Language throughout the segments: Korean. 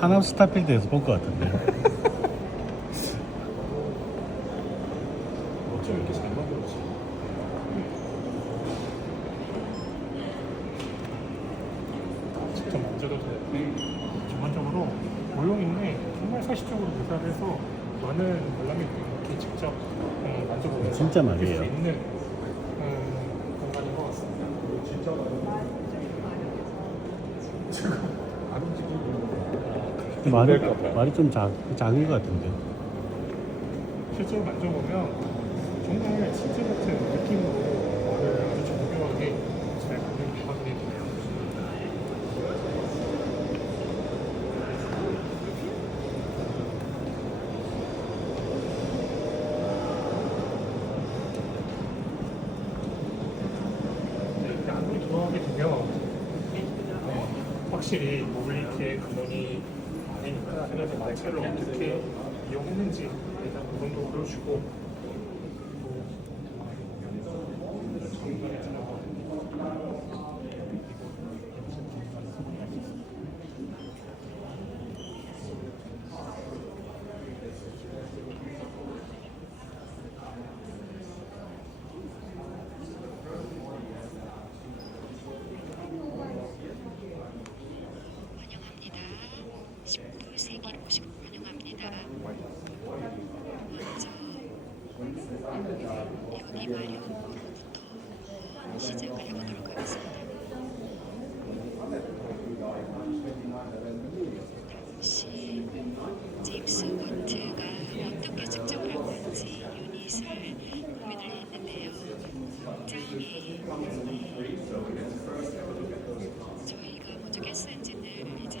하남 스타필드에서 본 것 같은데. 어쩜 이렇게 잘 만들었지? 직접 만져도 되는데 전반적으로 모형인데 정말 사실적으로 묘사를 해서 많은 관람객들이 이렇게 직접 만져보면서 진짜 느낄 수 말이에요. 있는 공간인 것 같습니다. 진짜 지금 안 움직이고 말이 좀 작은 것 같은데. 실제로 만져보면 정말 치즈 같은 느낌으로 말을 아주 정교하게 잘 만든 확인이 되네요. 네, 안으로 들어가게 되면 확실히 모빌리티의 근원이 아니니까 에너지 마찰을 어떻게 이용했는지에 대한 부분도 보여주고 환영합니다. 19세기로 오시고 환영합니다. 먼저 여기 마련부터 시작을 해보도록 하겠습니다. 당시 제임스 워트가 어떻게 측정을 한 건지 유닛을 고민을 했는데요. 굉장히 저희가 먼저 가스 엔진을 이제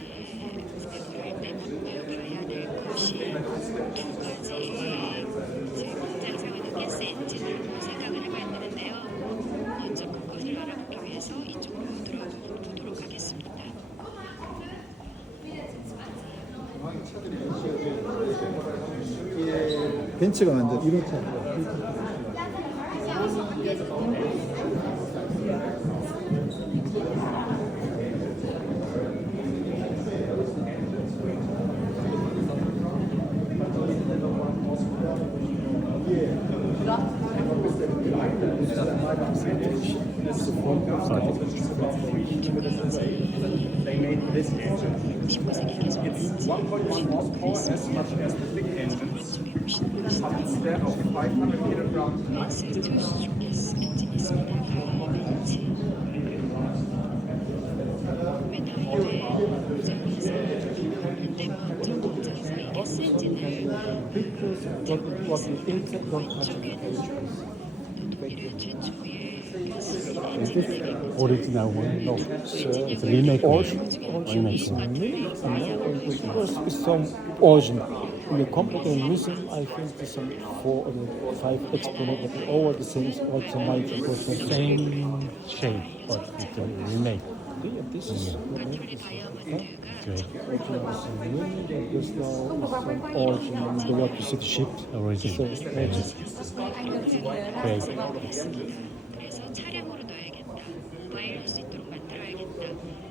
스태프를 내모여 봐야 될 것이 두 가지 제 공장상하는 가스 엔진을 생각을 해봐야 되는데요. 먼저 그것을 알아보기 위해서 이쪽으로 들어보도록 하겠습니다. 벤츠가 만든 이런 차. They made this engine. 19세기 계속 It's 1.1 horsepower as much as the big engines. Instead of 500 kilograms to 벤츠 투스트로크 가스 엔진이 있습니다. 벤츠 맨하이트 공장에서 현대모터 공장에서 이 가스 엔진을 이쪽에는 독일의 최초의 가스 엔진이 되게 오리지널 원. No. It's a remake. Because it's some original. In the computer museum, I think there's some 4 or 5 exponents, but all the same, all the 90%. Same shape, but it's a remake. Yeah, this is 카톨리 다이아몬드가 Great. original. And this now is some original. The what you see the ship. Original. So, Great. 그래서 차량으로 넣어야겠다. 모바일 할 수 있도록 만들어야겠다.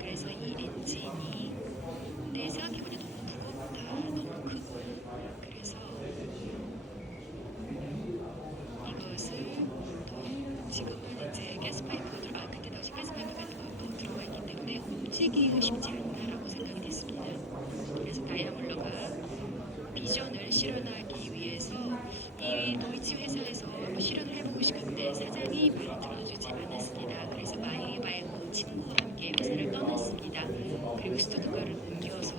그래서 이 엔진이 근데 생각해보니 너무 무겁다. 너무 크고 그래서 이것을 지금은 이제 가스파이프가 그때 당시 가스파이프가 들어가 있기 때문에 움직이기가 쉽지 않다라고 생각이 됐습니다. 그래서 다이아몰러가 비전을 실현하기 위해서 이 도이치 회사에서 한번 실현을 해보고 싶은데 사장이 말을 들어주지 않았습니다. 그래서 마이바이고 친구와 함께 회사를 떠났습니다. 그리고 스투트가를 옮겨서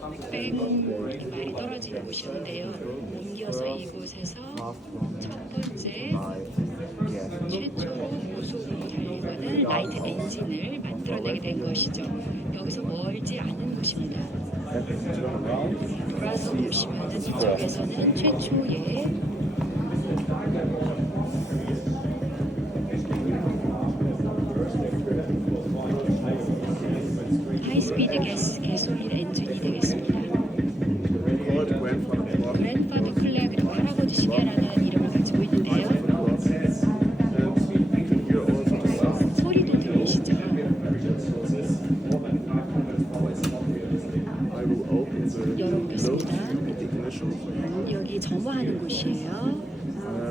한 몇백 이렇게 마일이 떨어진 곳이었는데요. 옮겨서 이곳에서 첫 번째 최초로 고속으로 달리는 라이트 엔진을 만들어내게 된 것이죠. 여기서 멀지 않은 곳입니다. 돌아서 보시면은 이쪽에서는 최초의 하이스피드 가솔린 엔진이 되겠습니다. 그랜파더 클레어 그리고 할아버지 시계라는 이름을 가지고 있는데요. 소리도 들리시죠? 있습니다. Ignition. 여기 점화하는 곳이에요.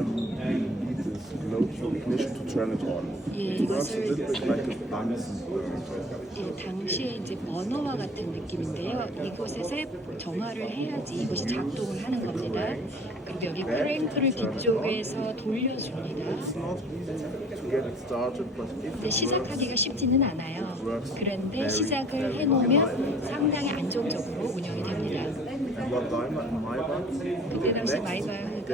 Need this low tube ignition to turn it on. 예, It works a 이것을 little bit like a Bunsen. 예, 당시에 이제 버너와 같은 느낌인데요. 이곳에서 점화를 해야지 이것이 작동을 하는 겁니다. 그리고 여기 크랭크를 뒤쪽에서 돌려줍니다. It's not easy to get it started, but if 근데 it works, 시작하기가 쉽지는 않아요. 그런데 시작을 해놓으면 상당히 안정적으로 운영이 됩니다. and what Daimler and Maybach 그때 당시 they 마이바흐가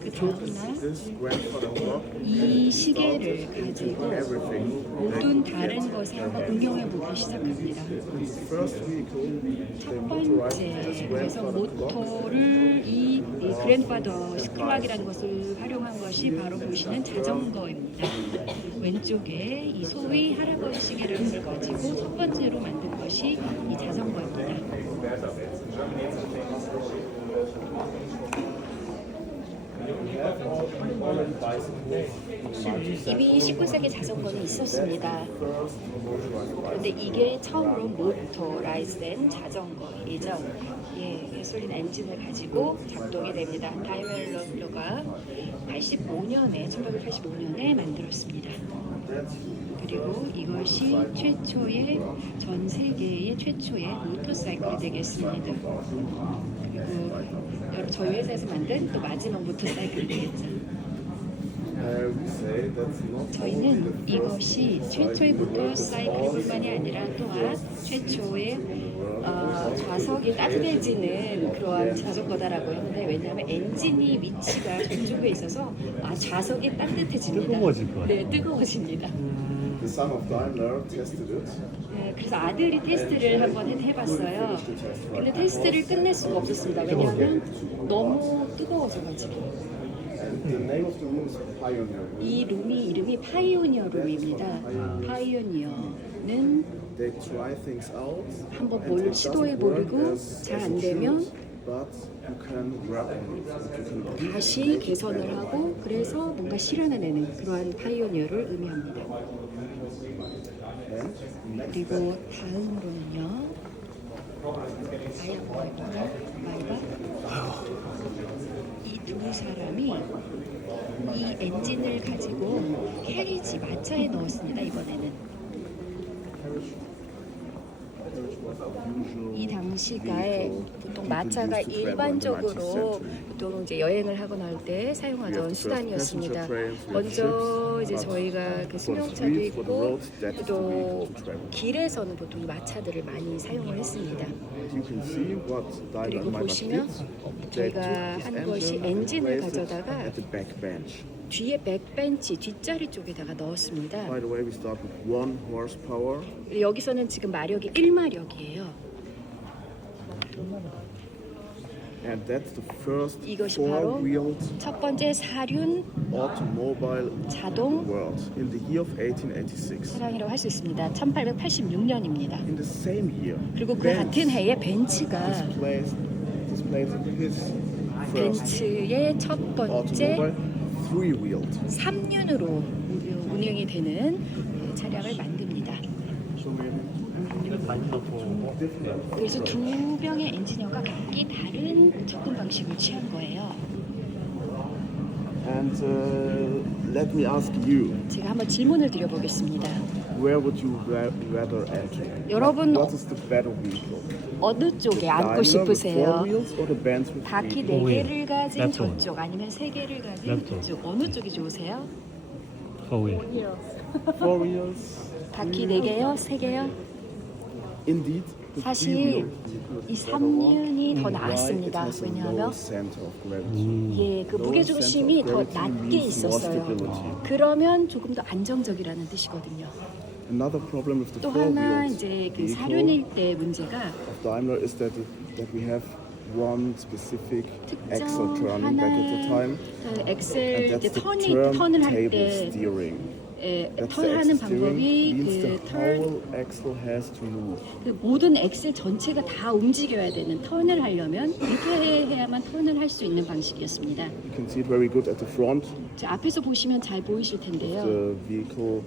그 took 다음날 this grandfather clock, 이 시계를 가지고 everything. 모든 다른 것에 한번 응용해 보기 시작합니다. First vehicle, 첫 they 번째, motorized this 그래서 grandfather clock. 모터를 이 그랜드파더 스크락이라는 것을 활용한 것이 바로 보시는 자전거입니다. 왼쪽에 이 소위 할아버지 시계라는 걸 가지고 첫 번째로 만든 것이 이 자전거입니다. 이미 19세기 자전거는 있었습니다. 그런데 이게 처음으로 모토라이즈된 자전거이죠. 예, 가솔린 엔진을 가지고 작동이 됩니다. 다이멜러가 1885년에 만들었습니다. 그리고 이것이 최초의 전 세계의 최초의 모터사이클이 되겠습니다. 그리고 저희 회사에서 만든 또 마지막 모터사이클이 되겠죠. We say that's not 저희는 이것이 최초의 모터사이클뿐만이 아니라 또한 최초의 좌석이 따뜻해지는 그러한 자전거다라고 했는데, 왜냐하면 엔진이 위치가 저쪽에 있어서 좌석이 따뜻해집니다. 뜨거워질 거예요. 네, 뜨거워집니다. the son of Daimler tested it. 네, 그래서 아들이 테스트를 한번 해봤어요. 근데 테스트를 끝낼 수가 없었습니다. 왜냐하면 너무 뜨거워져가지고. The name of the room is Pioneer. 이 룸이 이름이 파이오니어 룸입니다. 파이오니어는 They try things out. 한번 and 뭘 it doesn't 시도해보리고 work as 잘 it 안 되면 should, but you can grab on it. You can 다시 개선을 하고 그래서 뭔가 실현해내는 그러한 파이오니어를 의미합니다. and next 그리고 다음으로는요. 마이바 이 두 사람이 이 엔진을 가지고 캐리지 마차에 넣었습니다. 이번에는 이 당시가에 보통 마차가 일반적으로 보통 이제 여행을 하고 날 때 사용하던 수단이었습니다. 먼저 이제 저희가 그 승용차도 있고 또 길에서는 보통 이 마차들을 많이 사용을 했습니다. you can see what Daimler 그리고 and Maybach 보시면 did. 저희가 They took 한 this 것이 engine and 엔진을 placed it 가져다가 at the back bench. 뒤에 백벤치 뒷자리 쪽에다가 넣었습니다. By the way, we start with 1 horsepower. 여기서는 지금 마력이 1마력이에요. And that's the first 이것이 바로 four-wheeled 첫 번째 사륜 automobile 자동 world in the year of 1886. 차량이라고 할 수 있습니다. 1886년입니다. In the same year, 그리고 그 Benz 같은 해에 벤츠가 displayed his first 벤츠의 첫 번째 automobile three-wheeled. 3륜으로 운영이 되는 차량을 만듭니다. 많이 넣고 그래서 두 명의 엔지니어가 각기 다른 접근 방식을 취한 거예요. And let me ask you, 제가 한번 질문을 드려보겠습니다. where would you rather enter? 여러분, What is the better vehicle? 어느 쪽에 앉고 Daimler with four 싶으세요? wheels or the Benz with 바퀴 three wheels? 4개를 가진 랩톤. 저쪽 아니면 3개를 가진 랩톤. 이쪽 어느 쪽이 좋으세요? 거위. Four wheels. 바퀴 4개요? 3개요? Indeed, the 사실 three-wheel 이 3륜이 더 why it 나았습니다. has a 왜냐하면 low center of gravity. 예, 그 무게중심이 더 낮게 있었어요. 그러면 조금 더 안정적이라는 뜻이거든요. Another problem with the 또 하나 four-wheeled 이제 그 vehicle 사륜일 때 문제가 of Daimler is that we have one specific axle 특정 turning back at the time, 하나의 and 엑셀 이제 that's the 턴을 할 turntable 때 steering. That's the 턴하는 axle steering 방법이 means the 그 턴, whole axle has to move. 그 모든 엑셀 전체가 다 움직여야 되는 턴을 하려면 이렇게 해야만 턴을 할 수 있는 방식이었습니다. You can see it very good at the front. 저 앞에서 보시면 잘 보이실 텐데요. The vehicle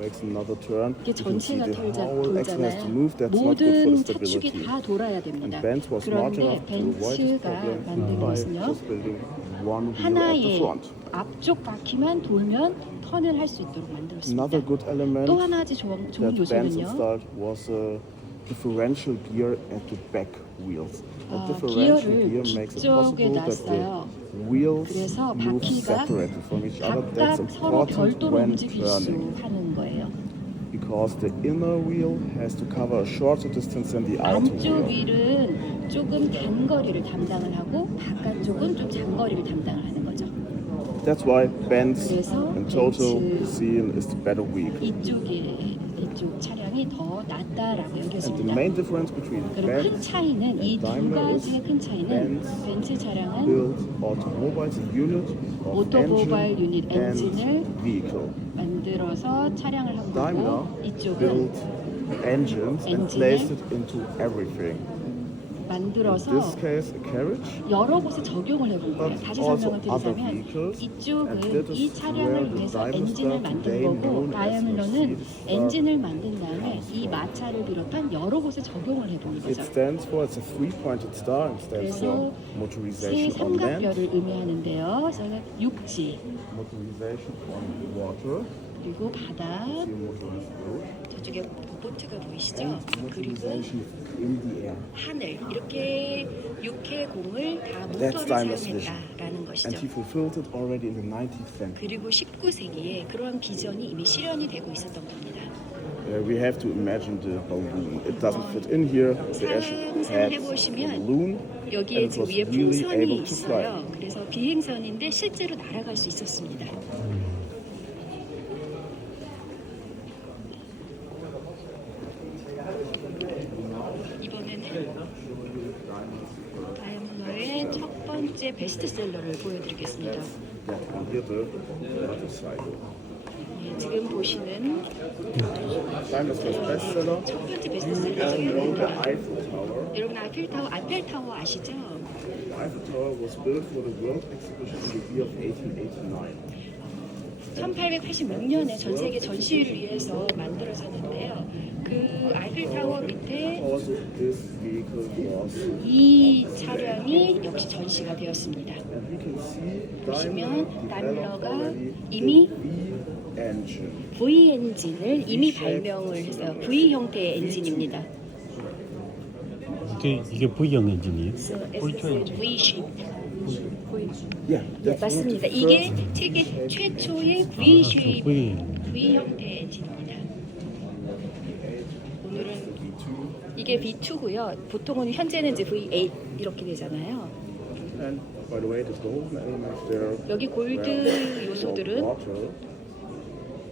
makes another turn, 이게 you can see 전체가 the whole axle has to 돌잖아요. move. That's not good for the 모든 차축이 stability. 다 돌아야 됩니다. And Benz was smart 그런데 enough to avoid this 벤츠가 problem 만든 by 것은요. just building one wheel at the 하나의 front. 앞쪽 바퀴만 돌면 턴을 할 수 있도록 만들었습니다. Another good element 또 하나 아주 좋은 that Benz 요소는요. installed was a differential gear at the back wheels. A differential 기어를 gear makes it 뒤쪽에 possible that the 놨어요. wheels 그래서 move 바퀴가 separated from each other. That's 각각 서로 important 별도로 when 움직일 turning 수 하는 거예요. because the inner wheel has to cover a shorter distance than the outer 안쪽 wheel. 휠은 조금 단거리를 담당을 하고 바깥쪽은 좀 장거리를 담당을 하는 거죠. That's why Benz 그래서 in total 벤츠 seen is the better vehicle. 이쪽 차량이 더 낫다라고 And the 여겨집니다. main difference between 그리고 큰 Benz 차이는 이 두 Daimler is 가지의 큰 차이는 Benz 벤츠 차량은 built automobiles unit of 오토모바일 engine 유닛 and 엔진을 vehicle. 만들어서 차량을 한 Daimler 거고 이쪽은 built engines and 엔진을 placed it into everything. In 만들어서 this case, a carriage, 여러 곳에 적용을 해본 거예요. but 다시 also 설명을 other 드리자면 vehicles. 이쪽은 And that 이 is where 차량을 the 위해서 Daimler 엔진을 Star 만든 today 거고 known as 다이아밀러는 Mercedes Star 엔진을 만든 다음에 이 마차를 비롯한 여러 곳에 적용을 해본 it 거죠. stands for, it's a three-pointed star and stands for 그래서 새 motorization on land, 삼각별을 의미하는데요. 그래서 육지 motorization on water, 그리고 바다 see motorized road, 저쪽에 보트가 보이시죠? and 그리고 motorization in the air. 하늘 이렇게 6회 공을 다 That's 모터를 Daimler's vision. 사용했다라는 And 것이죠. he fulfilled it already in the 19th century. 그리고 19세기에 그러한 비전이 이미 실현이 되고 있었던 겁니다. We have to imagine the balloon. It doesn't fit in here. The airship had a 상상해보시면 balloon, 여기에 and it 지금 was 위에 really 풍선이 able to fly. 있어요. 그래서 비행선인데 실제로 날아갈 수 있었습니다. 이번에는 다이아몬드의 첫 번째 베스트셀러를 보여드리겠습니다. That one here, the motorcycle. 네, 지금 보시는 Daimler's first bestseller. 첫 번째 You 베스트셀러죠. all know the Eiffel Tower. 여러분 아펠타워 아시죠? The Eiffel Tower was built for the World Exhibition in the year of 1889. 1886년에 전 세계 전시회를 위해서 만들어졌는데요. 그 아이펠타워 밑에 Also, this vehicle was, 이 차량이 역시 전시가 되었습니다. and we can see 보시면 Daimler 다임러가 developed already 이미 the V engine. V 엔진을 이미 발명을 했어요. V 형태의 엔진입니다. 이게 V형 엔진이에요? V shape. Yeah, 네, that's one of 맞습니다. the 이게 first 세계 최초의 V shape V. V 형태의 엔진입니다. 오늘은 이게 V2고요. 보통은 현재는 이제 V8 이렇게 되잖아요. And by the way, the golden element there. 여기 골드 were 요소들은 water.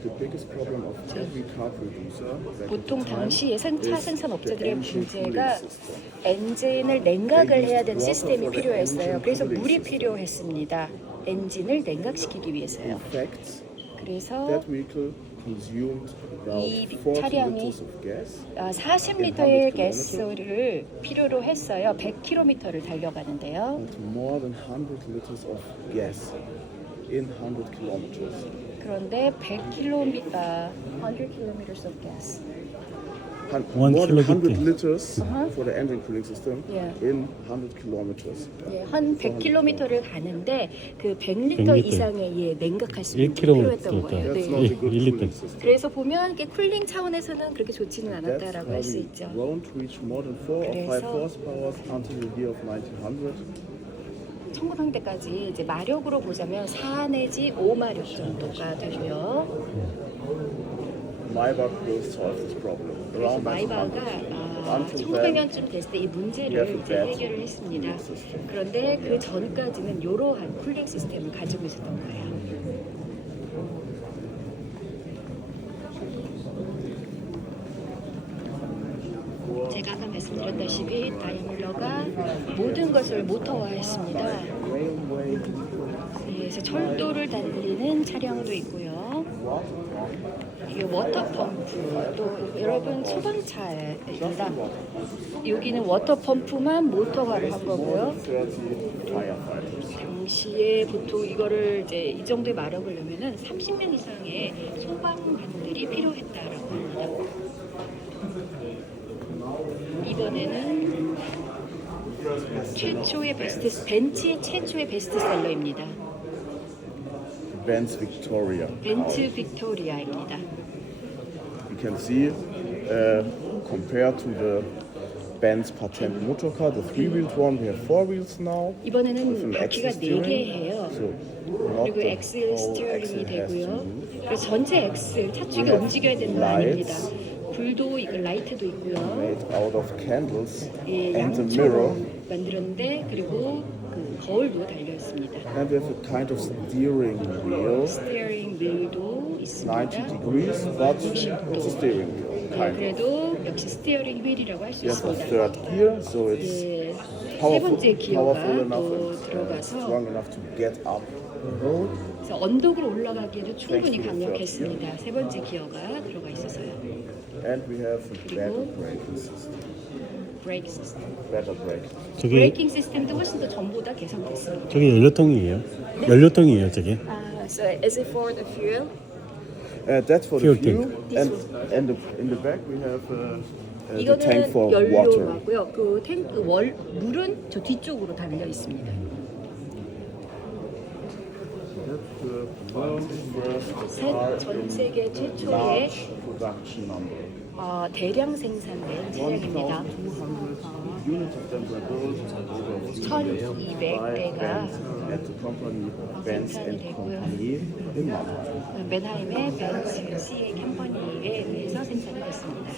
The biggest problem of every car producer back 보통 at the time 당시에 차 is 생산업자들의 the engine 문제가 cooling system. 엔진을 냉각을 해야 되는 시스템이 필요했어요. 그래서 물이 필요했습니다. 엔진을 냉각시키기 위해서요. In fact, 그래서 that vehicle consumed 이 about 40 차량이 liters of gas. 40리터의 가스를 필요로 했어요. 100km를 달려가는데요. And more than 100 liters of gas in 100 kilometers. 그런데 100km, 100km of gas. More than 100 kilometer. liters for the engine cooling system Yeah. in 100 kilometers. 예, 한 100km를 가는데 그 100리터 100리터. 이상의 냉각할 수 1km 필요했던 거예요. That's 네. not a good 1 cooling liter. system. 그래서 보면 이게 쿨링 차원에서는 그렇게 좋지는 That's 않았다라고 why 할 수 we 있죠. won't reach more than 4 or 5 그래서 horsepower until the year of 1900. 1900대까지 이제 마력으로 보자면 4 내지 5마력 정도가 되고요. Maybach will solve this problem 그래서 around 1900. 마이바가 Until then, 1900년쯤 됐을 때 이 문제를 we have 이제 a bad 해결을 했습니다. cooling system. 그런데 그 전까지는 이러한 쿨링 시스템을 가지고 있었던 거예요. 제가 아까 말씀드렸다시피 다이아밀러가 모든 것을 모터화했습니다. Railway 그래서 철도를 달리는 차량도 있고요. 이게 워터 펌프 또 여러분 소방차입니다. 여기는 워터 펌프만 모터가 한 거고요. 30 firefighters. 당시에 보통 이거를 이제 이 정도의 마력을 내면은 30명 이상의 소방관들이 필요했다라고 합니다. 이번에는 최초의 벤츠의 최초의 베스트셀러입니다. Benz Victoria. 벤츠 빅토리아입니다. You can see, compared to the Benz Patent motor car, the three-wheeled one, we have four wheels now. with 이번에는 an 바퀴가 axle 4개예요. steering. So not 그리고 the 엑셀 whole 스티어링이 axle has to 되고요. move. 그래서 전체 엑셀 차축이 We have 움직여야 되는 건 아닙니다. lights. 불도 이거 라이트도 있고요. Made out of candles 예, and the mirror. 양초로 만들었는데 그리고 그 거울도 달려 있습니다. And we have a kind of steering wheel, 스티어링 휠도 90 있습니다. degrees, but it's a steering wheel, 네, kind of. 그래도 역시 스티어링 휠이라고 할 수 We have a 있습니다. third gear, so it's 예, 세 powerful, 번째 기어가 powerful enough 또 and 들어가서 strong enough to get up the road. 그래서 언덕으로 올라가기에도 충분히 Thanks to the 강력했습니다. 세 번째 기어가 들어가 있어서요. And we have a better braking system. 브레이크 시스템. Better braking. 저게 브레이킹 시스템도 훨씬 더 전보다 개선됐습니다. 저게 연료통이에요? 연료통이에요, 저게? So is it for the fuel? That's for the Fuel tank. fuel, and in the back we have the 이거는 tank for water. 연료고요. 그 탱크 물은 저 뒤쪽으로 달려 있습니다. That's the first car 전 in 세계 최초의 large production number. 대량 생산된 차량입니다. 1,200 units of them were built over 1,200대가 at the company Benz and Company in Mannheim. 맨하임의 벤츠 CA 컴퍼니에 의해서 생산이 됐습니다.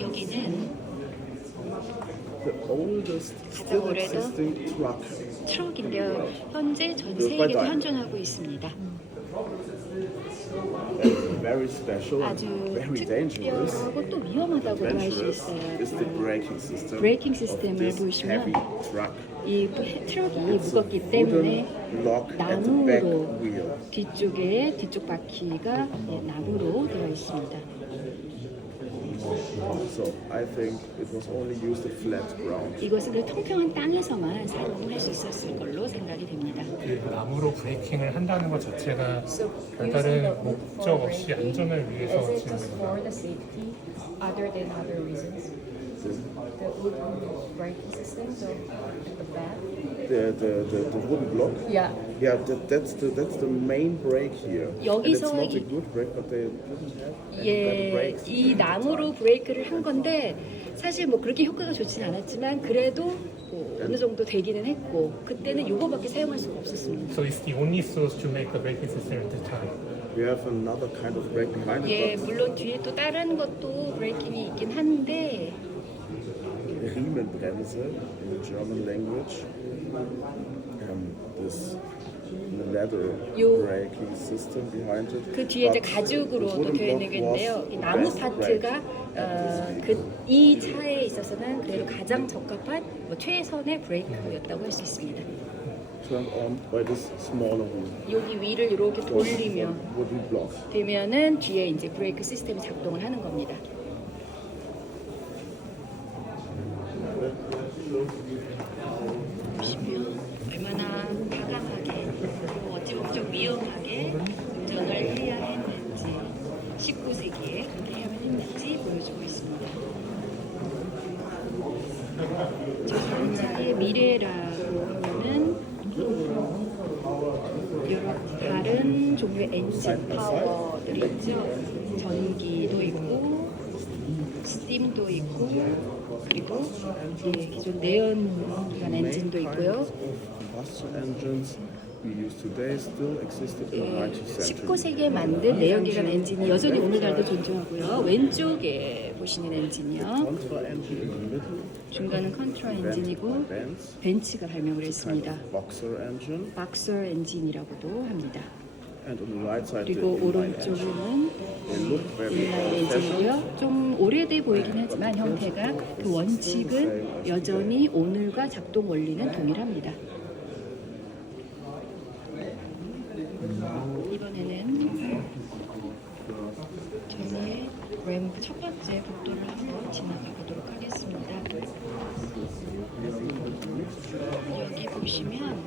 여기는 The oldest 가장 still 오래된 existing truck. 트럭인데요. 현재 전 세계에서 현존하고 있습니다. That's very special and 아주 very dangerous. 특별하고 또 위험하다고도 할 수 Dangerous 있어요. is the braking system. 브레이킹 of 시스템을 this 보시면 heavy truck. 이 트럭이 It's 무겁기 a 때문에 wooden lock at the back 나무로 wheel. 뒤쪽 바퀴가 나무로 되어 있습니다. So I think it was only used in flat ground. 이것은 그 통평한 땅에서만 사용할 수 있었을 걸로 생각이 됩니다. 그 나무로 브레이킹을 한다는 것 자체가 So 별다른 목적 없이 안전을 위해서 지은 겁니다. the safety other than other reasons? The wooden braking system, so at the back. The wooden block. Yeah. Yeah, that's the main brake here. And it's 여기서 not a 이- good brake, but they didn't have any better 예, brakes. 이 나무로 브레이크를 한 건데 사실 뭐 그렇게 효과가 좋진 않았지만 그래도 뭐 어느 정도 되기는 했고 그때는 요거밖에 사용할 수가 없었습니다. So it's the only source to make the braking system at the time. We have another kind of brake behind 예, it. 물론 뒤에 또 다른 것도 브레이킹이 있긴 한데 But Riemenbremse in the German language. This leather 요- braking system behind it. 그 뒤에 이제 But 가죽으로 the 또 wooden 되어 있는 block 게 있는데요. was 이 나무 best brake. 파트가 이 차에 있어서는 그래도 가장 적합한 뭐 최선의 브레이크였다고 할 수 있습니다. Turned on by this smaller wheel. 여기 위를 이렇게 돌리면 Wooden block. 되면은 뒤에 이제 브레이크 시스템이 작동을 하는 겁니다. 보시면 얼마나 과감하게 그리고 어찌 보면 좀 위험하게 운전을 해야 했는지 19세기에 그렇게 해야만 했는지 보여주고 있습니다. 자동차의 미래라고 하면은 여러 다른 종류의 엔진 파워들이 있죠. 전기도 있고 스팀도 있고 그리고 기존 내연기관 엔진도 있고요. Combustion engines we use today still existed in the 19th century. 19세기에 만든 내연기관 엔진이 여전히 오늘날도 존재하고요. 왼쪽에 보시는 엔진이요. Contra engine in the middle. 중간은 컨트라 엔진이고 Benz. 벤츠가 발명을 Kind 했습니다. of boxer engine. 박서 엔진이라고도 합니다. And on the right side, the 그리고 inline engine. 오른쪽은 They look very 인라인 old-fashioned. 엔진이고요. 좀 오래돼 보이긴 하지만 형태가 그 원칙은 여전히 오늘과 작동 원리는 동일합니다. 이번에는 저희의 램프 첫 번째 복도를 한번 지나가 보도록 하겠습니다. 여기 보시면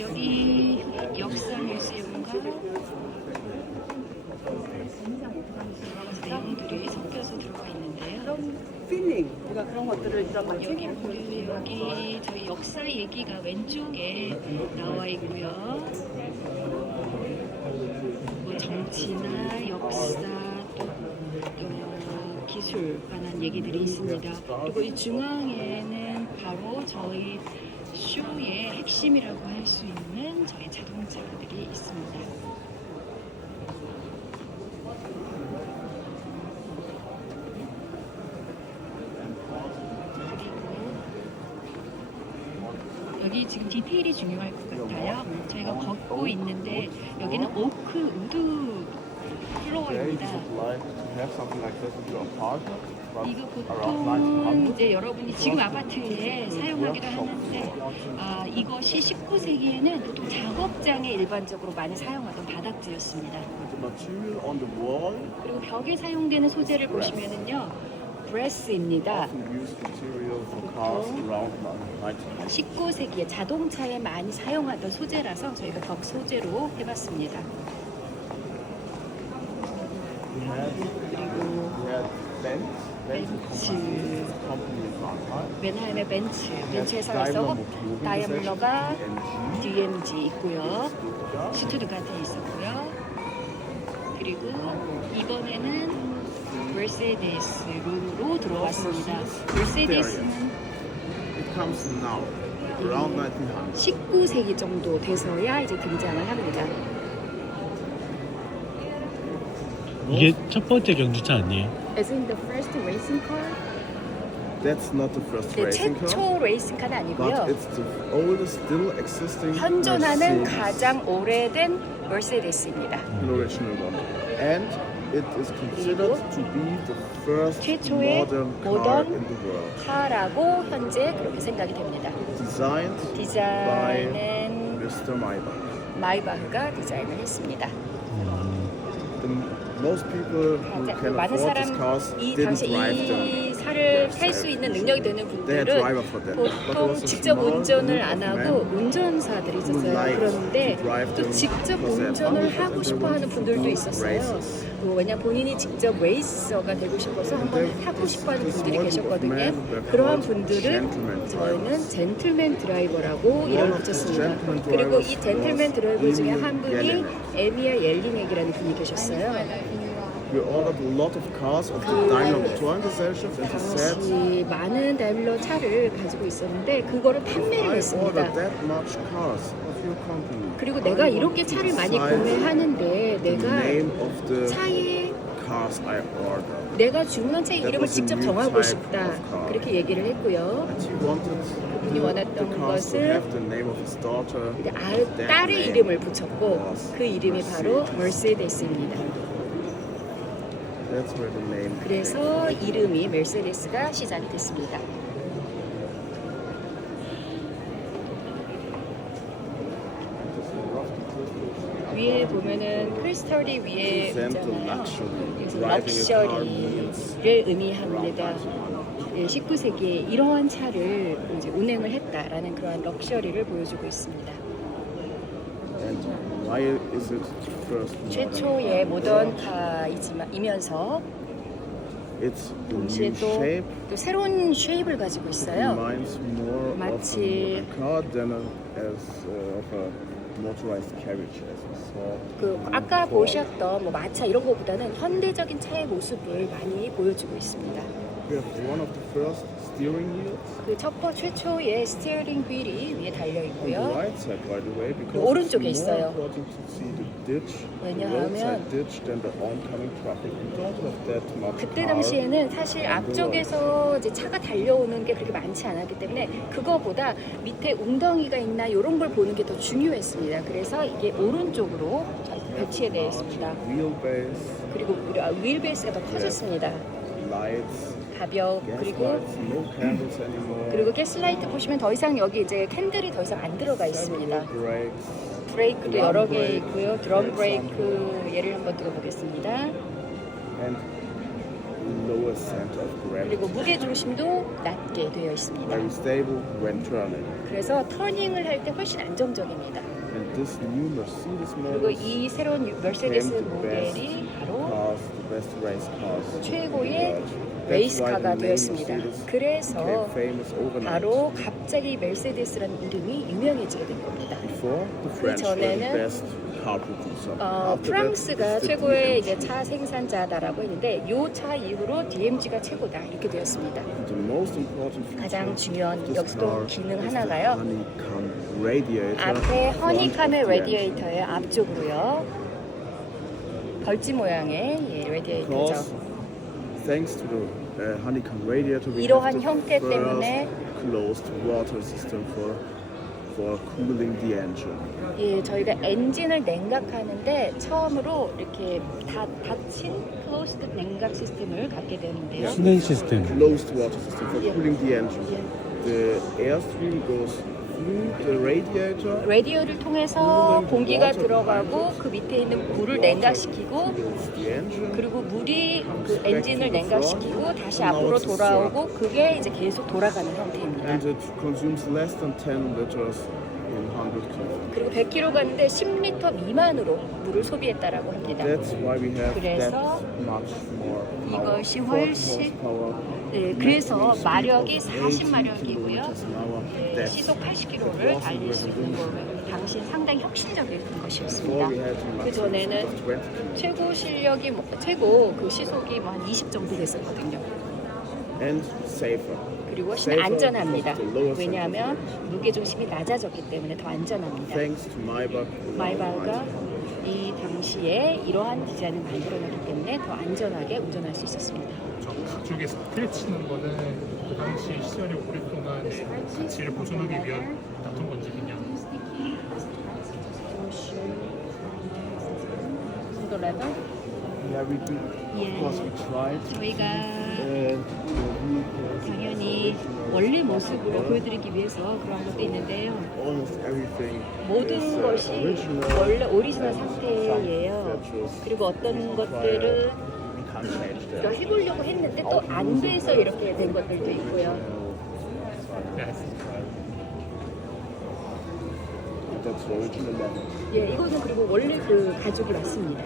여기 역사 뮤지엄과 내용들이 섞여서 들어가 있는데요. 필링 우리가 그런 것들을 좀 많이 여기 보면 여기 저희 역사 얘기가 왼쪽에 나와 있고요. 뭐 정치나 역사 또 기술 관한 얘기들이 있습니다. 그리고 이 중앙에는 바로 저희 쇼의 핵심이라고 할 수 있는 저희 자동차들이 있습니다. 여기 지금 디테일이 중요할 것 같아요. 저희가 걷고 있는데 여기는 오크 우드 플로어입니다. Like to have something like this in your apartment, but 이거 around 보통 1900. 이제 여러분이 지금 아파트에 사용하기도 하는데 이것이 19세기에는 보통 작업장에 일반적으로 많이 사용하던 바닥재였습니다. The material on the wall 그리고 벽에 사용되는 소재를 보시면은요, 브레스입니다. often used material for cars around 1900. 19세기에 자동차에 많이 사용하던 소재라서 저희가 벽 소재로 해봤습니다. We had Benz company in Mannheim. 맨하임의 벤츠 회사에서 다이아밀러가 DMG 있고요. 슈투트가트에 있었고요. 그리고 이번에는 mercedes 룸으로 들어왔습니다. mercedes는 It comes now, around 1900. 19세기 정도 돼서야 이제 등장을 합니다. 이게 첫 번째 경주차 아니에요? As in the first racing car? That's not the first 네, racing car, 최초 레이싱카는 but 아니고요. it's the oldest still existing 현존하는 Mercedes, 가장 오래된 mercedes입니다. an original one. And it is considered to be the first 최초의 modern car 모던 in the world. 카라고 현재 그렇게 생각이 됩니다. Designed by 디자인은 Mr. Maybach. 마이바흐가 디자인을 했습니다. Most people who can 많은 afford these 사람 cars 이 didn't 당시 drive 이 them. 차를 탈 수 있는 능력이 되는 They had 분들은 driver for that. But there 보통 was a 직접 small 운전을 group 안 of 하고 men 운전사들이 who 있었어요. liked 그런데 to drive 또 them 직접 because they had 운전을 fun with it 하고 and they 싶어 하는 wanted to 분들도 do 있었어요. races. 왜냐면 본인이 직접 레이서가 되고 싶어서 한번 They- 타고 싶어 하는 this 분들이 small group of 계셨거든요. men were 그러한 called 분들은 gentleman 저희는 drivers. 젠틀맨 드라이버라고 One 이름을 of these 붙였습니다. gentleman 그리고 이 drivers 젠틀맨 was 드라이버 중에 한 분이 Emil 에미아 옐리맥이라는 분이 계셨어요. We ordered a lot of cars of the Daimler Motorengesellschaft, and he said, 당시 많은 다임러 차를 가지고 있었는데 그거를 판매를 I 했습니다. ordered that much cars of your company. 그리고 내가 I 이렇게 want to 차를 많이 decide 구매하는데 the 내가 name of the 차의 cars I ordered. 내가 주문한 차의 That 이름을 was a 직접 new 정하고 type 싶다. of car. 그렇게 얘기를 했고요. And he wanted 그분이 the 원했던 cars to 것은 have the name of his daughter. 이제 That 딸의 name 이름을 붙였고 was 그 이름이 바로 멀세데스입니다. That's where the name came. 그래서 이름이 멜세데스가 시작이 됐습니다. 위에 보면은 크리스털이 위에 Present the 있잖아요. luxury. 그래서 Driving a car means 럭셔리를 의미합니다. 19세기에 이러한 차를 이제 운행을 했다라는 그러한 럭셔리를 보여주고 있습니다. And why is it first modern? 최초의 모던카이면서 It's the 동시에 new 또, shape. 또 새로운 쉐입을 가지고 있어요. Reminds more of a 마치- modern car than of a motorized carriage, as we saw. 그 아까 보셨던 뭐 마차 이런 것보다는 현대적인 차의 모습을 많이 보여주고 있습니다. We have one of the first steering wheels. 그 최초의 스티어링 휠이 위에 달려 On the 있고요. right side, by the way, because 오른쪽에 it's 있어요. more important to see the ditch, the 왜냐하면 roadside ditch, than the oncoming traffic. We don't have that much 그때 power. 당시에는 사실 앞쪽에서 이제 차가 달려오는 게 그렇게 많지 않았기 때문에 그거보다 밑에 웅덩이가 있나 이런 걸 보는 게 더 중요했습니다. 그래서 이게 오른쪽으로 배치되어 있습니다. Wheelbase, 그리고 휠베이스가 더 커졌습니다. lights, 가벼 gas 그리고 lights, no candles anymore. 그리고 가스라이트 보시면 더 이상 여기 이제 캔들이 더 이상 안 들어가 있습니다. Brakes, 브레이크도 여러 개 있고요. 드럼 브레이크, 브레이크 예를 한번 들어보겠습니다. and lower center of gravity. 그리고 무게 중심도 낮게 되어 있습니다. Very stable when turning. 그래서 터닝을 할 때 훨씬 안정적입니다. And this new Mercedes 그리고 model 이 새로운 came 머세데스 the best 모델이 바로 cars, the best race cars. 최고의 That's why 레이스카가 the name 되었습니다. Mercedes 그래서 became famous overnight. 바로 갑자기 메르세데스라는 이름이 유명해지게 된 겁니다. Before, the French were the 전에는 best car producer. After that, 프랑스가 it's the 최고의 DMG. 이제 차 생산자다라고 했는데 이 차 이후로 DMG가 최고다 이렇게 되었습니다. The most important feature 가장 중요한 of this 여기서 또 car 기능 is the 하나가요. honeycomb radiator 앞에 front 허니캄의 of the engine. 레디에이터의 앞쪽으로요. 벌집 모양의 레디에이터죠. Because thanks to the honeycomb radiator, we 이러한 have the 형태 first 때문에 closed water system for cooling the engine. 예, 저희가 엔진을 냉각하는데 처음으로 이렇게 닫힌 클로스드 냉각 시스템을 갖게 되는데요. 수냉 시스템. Closed water system for Yeah. cooling the engine. Yeah. The airstream goes through the radiator. 레디오를 통해서 공기가 들어가고 그 밑에 있는 물을 냉각시키고 cools the engine. 그리고 물이 그 엔진을 냉각시키고 다시 앞으로 돌아오고 그게 이제 계속 돌아가는 형태입니다. And it consumes less than 10 liters in 100 km. 그리고 100km 갔는데 10리터 미만으로 물을 소비했다라고 합니다. That's why we have 그래서 that much more power. 이것이 40 훨씬 horsepower. 네, 그래서 Maximum speed 마력이 of 40마력이고요. 80 km/h. That's 시속 80km를 달릴 수 있는 거는 당시 상당히 혁신적인 것이었습니다. 그 전에는 최고 실력이 최고 그 시속이 한 20 정도 됐었거든요. and safer. 그리고 훨씬 Safer 안전합니다. because of the lower 왜냐하면 center of 무게 중심이 낮아졌기 때문에 더 안전합니다. Thanks to Maybach. 마이바흐가 이 당시에 이러한 디자인을 만들어냈기 때문에 더 안전하게 운전할 수 있었습니다. 저 가죽에 스크래치는 거는 그 당시 시절에 오랫동안 가치를 보존하기 위한 놔둔 건지 그냥 Yeah, we do. Of course, we tried. 저희가 And 당연히 원래 모습으로 보여드리기 위해서 그런 것도 있는데요. almost everything 모든 is 것이 original. 원래 오리지널 상태예요. 그리고 어떤 것들은 We can't change 또 that. 해보려고 했는데 또 안 돼서 이렇게 된 것들도 있고요. 네. That's the original level. 예, 이거는 그리고 원래 그 가죽이 맞습니다.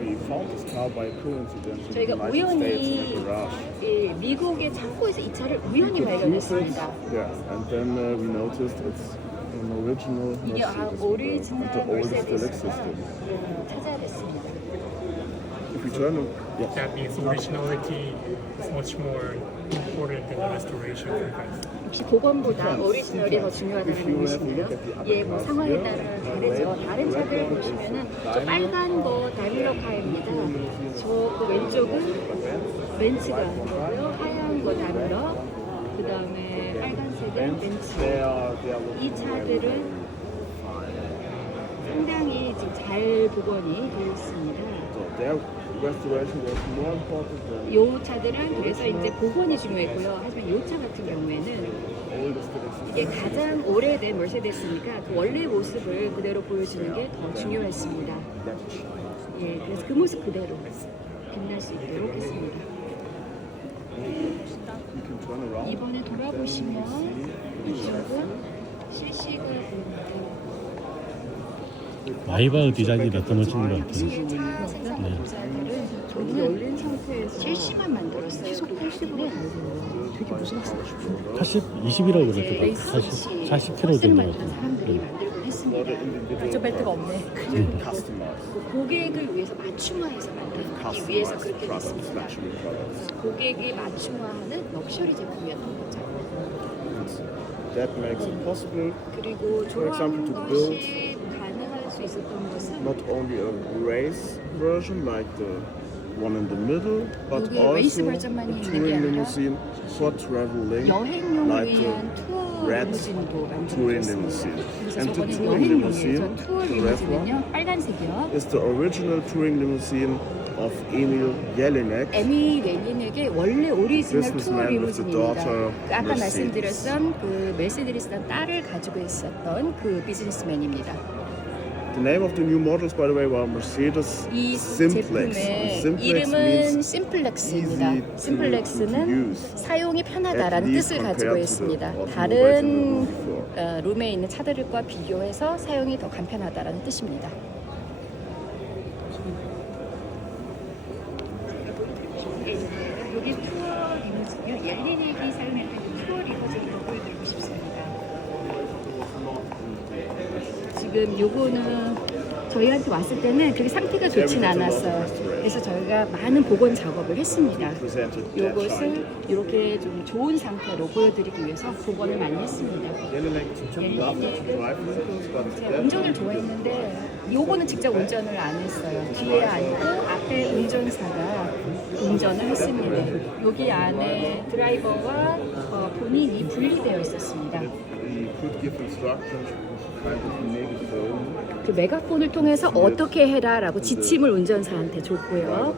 We found this car by coincidence in the 저희가 United States in a 우연히 garage. 이 미국의 창고에서 이 차를 우연히 발견했습니다. Yeah, and then we noticed it's an original 이게 Mercedes. 오리지널 and the oldest still 머세데스가 existed. 찾아야 됐습니다. If we turn them, yeah. That means originality is much more important than the restoration for you guys. 역시 복원보다 오리지널이 더 중요하다는 것인데요. 예, 뭐 상황에 따라 다르죠. 다른 차들 보시면은 저 빨간 거 다밀러카입니다. 저 그 왼쪽은 벤츠가 거고요. 하얀 거 다밀러. 그 다음에 빨간색은 벤츠. They are 이 looking 차들은 상당히 지금 잘 복원이 되어 있습니다. so their restoration was more important than 이 차들은 그래서 이제 복원이 중요했고요. 하지만 이 차 같은 경우에는 oldest still existed. 이게 가장 오래된 머세데스니까 그 원래 모습을 그대로 보여주는 게 더 중요했습니다. 예, 그래서 그 모습 그대로 빛날 수 있도록 했습니다. You can turn around. 이번에 돌아보시면 이쪽은 실시간 마이바흐 디자인이 나타나시는 것 같아요. 차 생산 공사들은 저는 열린 상태에서 실시만 만들었어요. 시속 80으로 되게 무슨 80, 20이라고 그랬던 것 같아요. 40km 컨셉 된것 만드는 같아요. 사람들이 만들곤 했습니다. 없습니다. individual 안전벨트가 없네. customers. 그 고객을 위해서 맞춤화해서 만들기 위해서 그렇게 products, 됐습니다. luxury products. 고객이 맞춤화하는 럭셔리 제품이었던 거죠. That makes it possible 그리고 For example, 저런 to 것이 가능할 수 있었던 것은 not only a race version like the one in the middle, but 여기 레이스 also 버전만이 a 있는 게 touring 아니라 limousine for traveling 여행용을 like 위한 the 투어 red 리무진도 touring 만들었습니다. limousine. 그래서 And the 저거는 touring 여행용이에요. limousine, 전 투어 the red one, 리무진은요 빨간색이요. is the original touring limousine of Emil Jelinek. 에미 렐린에게 원래 오리지널 투어 Businessman with the 리무진입니다. daughter 그 아까 Mercedes. 말씀드렸던 그 메르세데스란 딸을 가지고 있었던 그 비즈니스맨입니다. The name of the new models, by the way, were Mercedes 이 Simplex. 제품의 Simplex 이름은 means 심플렉스입니다. easy to 심플렉스는 use. 사용이 편하다라는 At least 뜻을 가지고 compared to 있습니다. the automobiles 다른 in the room before. 룸에 있는 차들과 비교해서 사용이 더 간편하다라는 뜻입니다. 여기 투어 리무진이요. 옐리넥이 사용했던 투어 리무진을 보여드리고 싶습니다. 지금 요거는 저희한테 왔을 때는 그렇게 상태가 좋진 않았어요. 그래서 저희가 많은 복원 작업을 했습니다. Presented that 요것을 shine. 이렇게 좀 좋은 상태로 보여드리기 위해서 복원을 많이 했습니다. Jelinek loved to drive vehicles, but 제가 that 운전을 좋아했는데 요거는 직접 운전을 안 했어요. 뒤에 앉고 앞에 운전사가 운전을 했습니다. 여기 안에 드라이버와 본인이 분리되어 있었습니다. he could give instructions, kind of megaphone. 그 메가폰을 통해서 어떻게 해라라고 지침을 운전사한테 줬고요.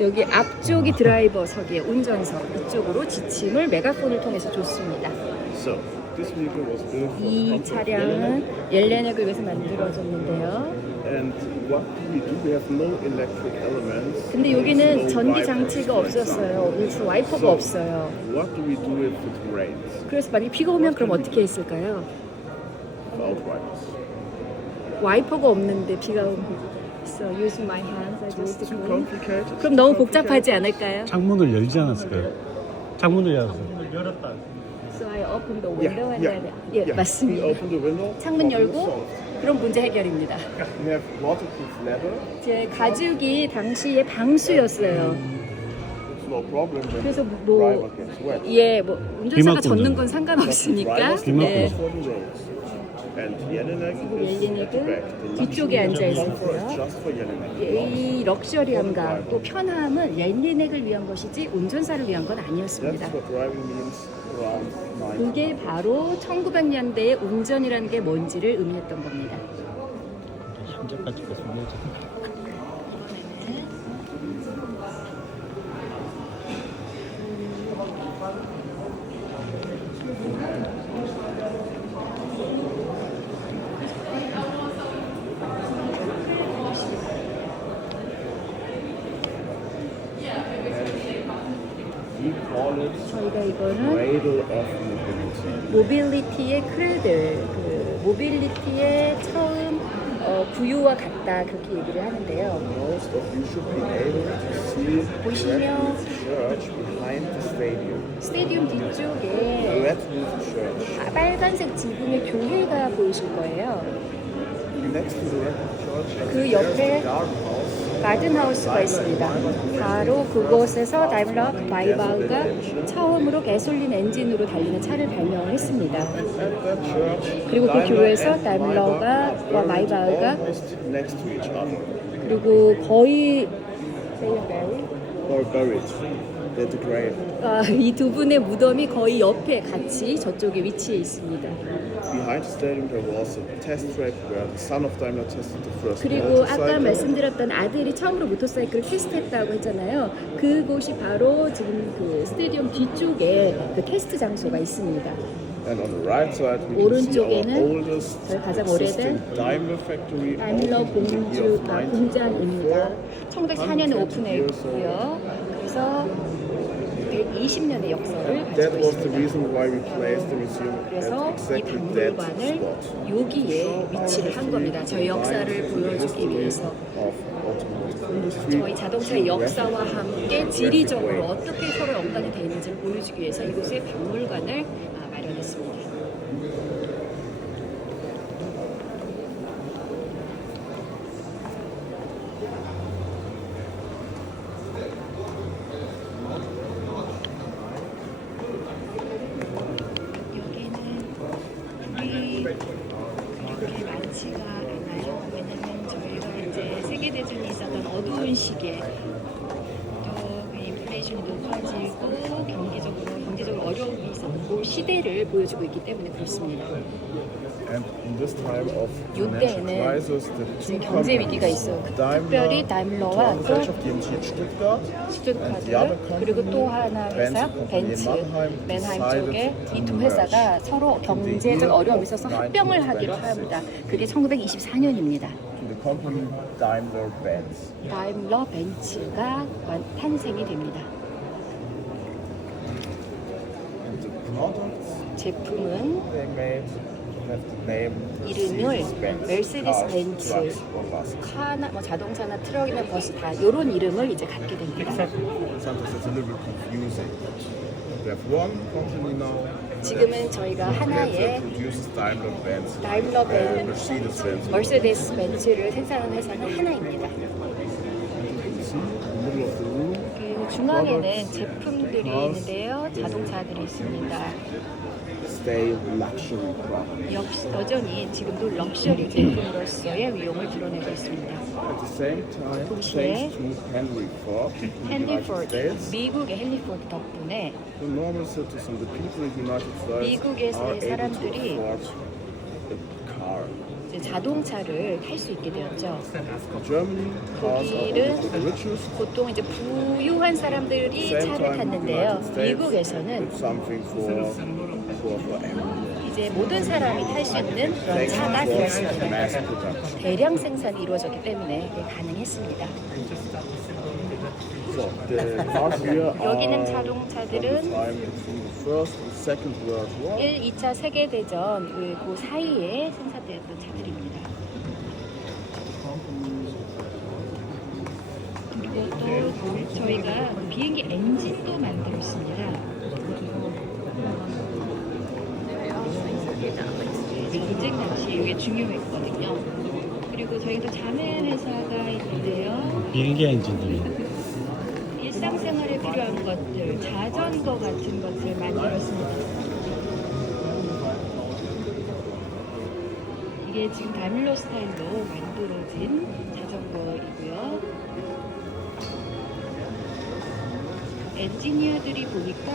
여기 앞쪽이 드라이버석이에요. 운전석 이쪽으로 지침을 메가폰을 통해서 줬습니다. So, this vehicle was built for 이 comfort of 차량은 옐레넥을 위해서 만들어졌는데요. And what do we do? We have no electric elements. 근데 no 여기는 전기 wipers, 장치가 for example. 없었어요. 그래서 와이퍼가 So, 없어요. What do we do if it rains? 그래서 만약에 비가 오면 그럼 어떻게 했을까요? Without wipers. 와이퍼가 없는데 비가 오면 So use my hands, I just Too clean. complicated? 그럼 너무 복잡하지 않을까요? 창문을 열지 않았을까요? 창문을 열었어요. 열었다. So I open the Yeah, window and yeah, then 예, yeah. We 맞습니다. open the window. 창문 problem 열고 solved. 그럼 문제 해결입니다. We have waterproof leather. 제 가죽이 당시에 방수였어요. It's no problem when 그래서 the 뭐 driver gets wet. 예, 뭐 운전사가 비맞고 젖는 운전. 건 상관없으니까. Drivers 비맞고 네. is for the roads. And Jelinek is at the back. 옐리넥은 The 뒤쪽에 luxury 앉아 and comfort 있었고요. is just for Jelinek. 이 럭셔리함과 또 편함은 옐리넥을 위한 것이지 운전사를 위한 건 아니었습니다. That's what driving means around 90. 그게 바로 1900년대의 운전이라는 게 뭔지를 의미했던 겁니다. 현재까지 계속 이어져. We call it 저희가 이거는 cradle of mobility. 모빌리티의 크레들, 그 모빌리티의 처음 부유와 같다 그렇게 얘기를 하는데요. Most of you should be able to see 보시면 the church behind the stadium. 스테디움 The 뒤쪽에 red roof church. 빨간색 지붕의 교회가 보이실 거예요. Next to the red church, 그 옆에 there's a garden house. 가든하우스가 있습니다. 바로 그곳에서 다임러 마이바흐가 처음으로 가솔린 엔진으로 달리는 차를 발명을 했습니다. At that church, 그리고 그 Daimler 교회에서 and 다임러가 Maybach 와 were 마이바흐가 almost next to each other 그리고 거의 or buried. They're the grave. 이 두 분의 무덤이 거의 옆에 같이 저쪽에 위치해 있습니다. Behind the stadium there was a test track where the son of Daimler tested the first 그리고 아까 motorcycle. 말씀드렸던 아들이 처음으로 모터사이클을 테스트했다고 했잖아요. 그곳이 바로 지금 그 스테디움 뒤쪽에 그 테스트 장소가 있습니다. And on the right side we can see our 오른쪽에는 oldest 저희 가장 existing 오래된 Daimler factory 다임러 opened in the year of 공장입니다. 1904. 1904년에 오픈했고요. 그래서 120년의 역사를 That 가지고 was the 있습니다. reason why we placed the museum 그래서 at 이 exactly that 박물관을 spot. 여기에 위치를 한 겁니다. 저희 역사를 보여주기 위해서 Of automotive industry. 저희 자동차의 역사와 함께 지리적으로 어떻게 서로 연관이 되어 있는지를 보여주기 위해서 이곳에 박물관을 마련했습니다. 시기에 또 인플레이션이 높아지고 경제적으로 어려움이 있었고 시대를 보여주고 있기 때문에 그렇습니다. And in this time of 이때에는 financial crisis, the 이제 two 경제 위기가 companies, 있어요. 특별히 다임러와 또 Tochtergesellschaft GmbH Stuttgart, and the other 슈투트가트 그리고 또 하나 회사 벤츠 맨하임 쪽에 이 두 회사가 서로 경제적 어려움이 있어서 합병을 하기로 합니다. 그게 1924년입니다. to the company Daimler-Benz. 다임러 벤츠가 탄생이 됩니다. And the products 제품은 they made have the name 이름을 Mercedes-Benz 메르세데스 cars, 벤츠, trucks, or buses. 카나 뭐 자동차나 트럭이나 버스 다 이런 이름을 이제 갖게 됩니다. Sometimes it's a little bit confusing. We have one company now 지금은 저희가 that 하나의 produces Daimler-Benz, 다임러 벤츠, Mercedes-Benz. 머세데스 벤츠를 생산하는 회사는 하나입니다. See, in the middle of the room, 그 중앙에는 제품들이 있는데요, 자동차들이 있습니다. stay luxury product. 역시 여전히 지금도 럭셔리 제품으로서의 위용을 드러내고 있습니다. At the same time, 동시에 thanks to Henry Ford in the 헨리 United 포드, States, 미국의 헨리 포드 덕분에 the normal citizen, the people in the United States, 미국에서의 are able to 사람들이 afford a car. 이제 자동차를 탈 수 있게 되었죠. In Germany, cars are only for the richest. 보통 이제 부유한 사람들이 Same 차를 time, 탔는데요. United States, 미국에서는 it's something for everyone. 이제 모든 사람이 탈 수 있는 그런 Thanks 차가 to 되었습니다. mass production. 대량 생산이 이루어졌기 때문에 이게 가능했습니다. So the cars here are 여기는 from the 자동차들은 time between the First and Second World War. 1, 2차 세계대전 그 사이에 생산되었던 차들입니다. 그리고 또 저희가 비행기 엔진도 만들었습니다. 전쟁 당시 이게 중요했거든요. 그리고 저희도 자매 회사가 있는데요. 비행기 엔진들이 일상생활에 필요한 것들, 자전거 같은 것을 만들었습니다. 이게 지금 다밀러 스타일로 만들어진 자전거이고요. 엔지니어들이 보니까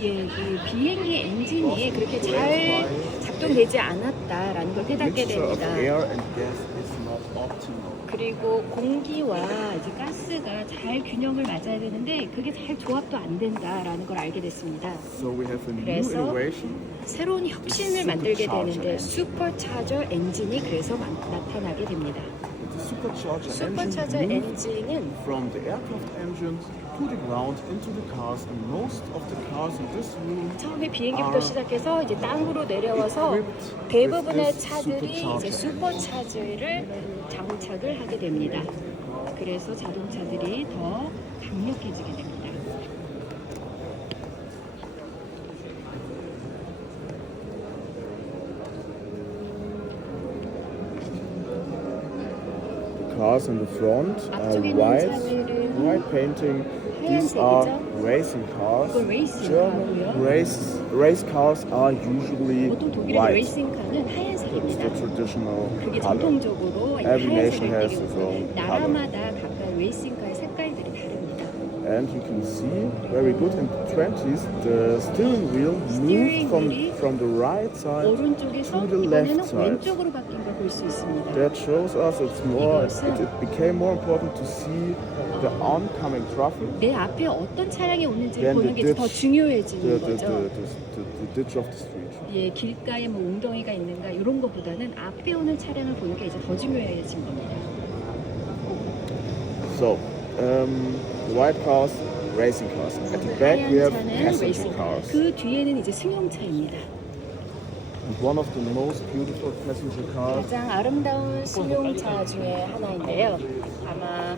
이 비행기 엔진이 그렇게 잘 작동되지 않았다라는 걸 깨닫게 Mixture of 됩니다. air and gas is not optimal. 그리고 공기와 이제 가스가 잘 균형을 맞아야 되는데 그게 잘 조합도 안 된다라는 걸 알게 됐습니다. So we have a new 그래서 innovation. 새로운 혁신을 만들게 되는데 슈퍼차저 엔진이 그래서 나타나게 됩니다. The supercharger 슈퍼차저 engine moved 엔진은 from the aircraft engines to the ground into the cars, and most of the cars in this room 처음에 비행기부터 시작해서 이제 땅으로 내려와서 대부분의 차들이 이제 슈퍼차저를 장착을 하게 됩니다. 그래서 자동차들이 더 강력해지게 됩니다. cars in the front are 앞쪽에 있는 white, 차들은 white painting. These are racing cars. 이건 레이싱 German 카고요. race cars are usually 보통 독일의 white. 레이싱카는 It's 하얀색입니다. the traditional 그게 color. 전통적으로 Every nation 하얀색을 has 띠고 its own 있고 나라마다 각각 레이싱카의 색깔들이 다릅니다. And you can see very good in the 20s the steering wheel Steering moved wheel이 from the right side 오른쪽에서 to the 이번에는 left side. 왼쪽으로 바뀐 걸 볼 수 있습니다. That shows us it's more. 이것은 It became more important to see the oncoming traffic, 내 앞에 어떤 차량이 오는지를 Then 보는 the 게 더 ditch, 중요해지는 the 거죠. ditch of the street. 예, 길가에 뭐 웅덩이가 있는가 이런 것보다는 앞에 오는 차량을 보는 게 이제 더 중요해진 겁니다. So, the white cars, racing cars. At the back we 하얀 have 차는 passenger 레이싱카, cars. 그 뒤에는 이제 승용차입니다. And one of the most beautiful passenger cars 가장 아름다운 승용차 중에 하나인데요. 아마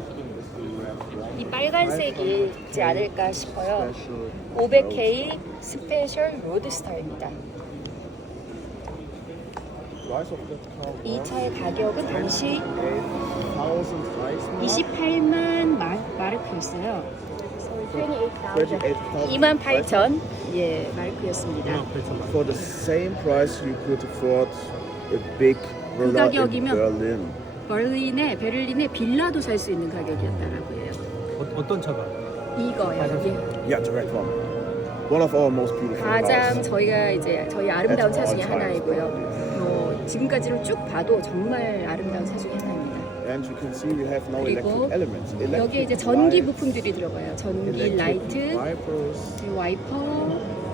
이 빨간색이지 않을까 싶어요. special 500K 스페셜 로드스타입니다. price of that car 이 was 차의 가격은 당시 28,000 28만 마르크였어요. 28,000 28,000 예, 마르크였습니다. For the same price you could afford a big villa in 가격이면 Berlin. 베를린에 빌라도 살 수 있는 가격이었다라고 해요. 어떤 차가? 이거요. 예. Yeah, direct one. One of our most beautiful 가장 cars. 저희 아름다운 At 차 all 중에 times, 하나이고요. 지금까지를 쭉 봐도 정말 아름다운 차 중에 하나입니다. And you can see we have now 그리고 electric elements. 여기에 이제 Electric 전기 lights, 부품들이 들어가요. 전기 electric 라이트, wipers, 와이퍼,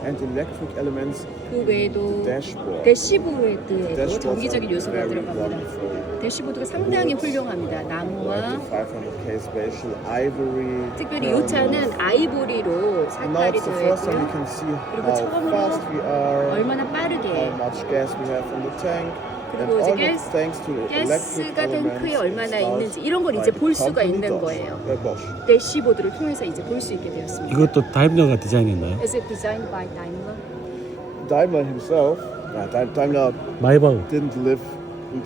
and electric elements. 그 외에도 Dashboard. 대시보드에도 Dashboards 전기적인 are 요소가 very 들어갑니다. wonderful. 대시보드가 상당히 훌륭합니다. 나무와 Like the 500K spatial ivory. 특별히 이 차는 아이보리로 Now 색깔이 it's the first time we 되어 can see 그리고 how 처음으로 fast we are, 얼마나 how 빠르게 much gas we have in the tank, and 그리고 이제 all that thanks to the electric 가스가 탱크에 elements 얼마나 installed 있는지 이런 걸 by 이제 the 볼 수가 company 있는 거예요. Bosch. 대시보드를 통해서 이제 볼 수 있게 되었습니다. 이것도 다임러가 디자인했나요? Is it designed by Daimler? Daimler himself, Daimler 마이바흐. didn't live,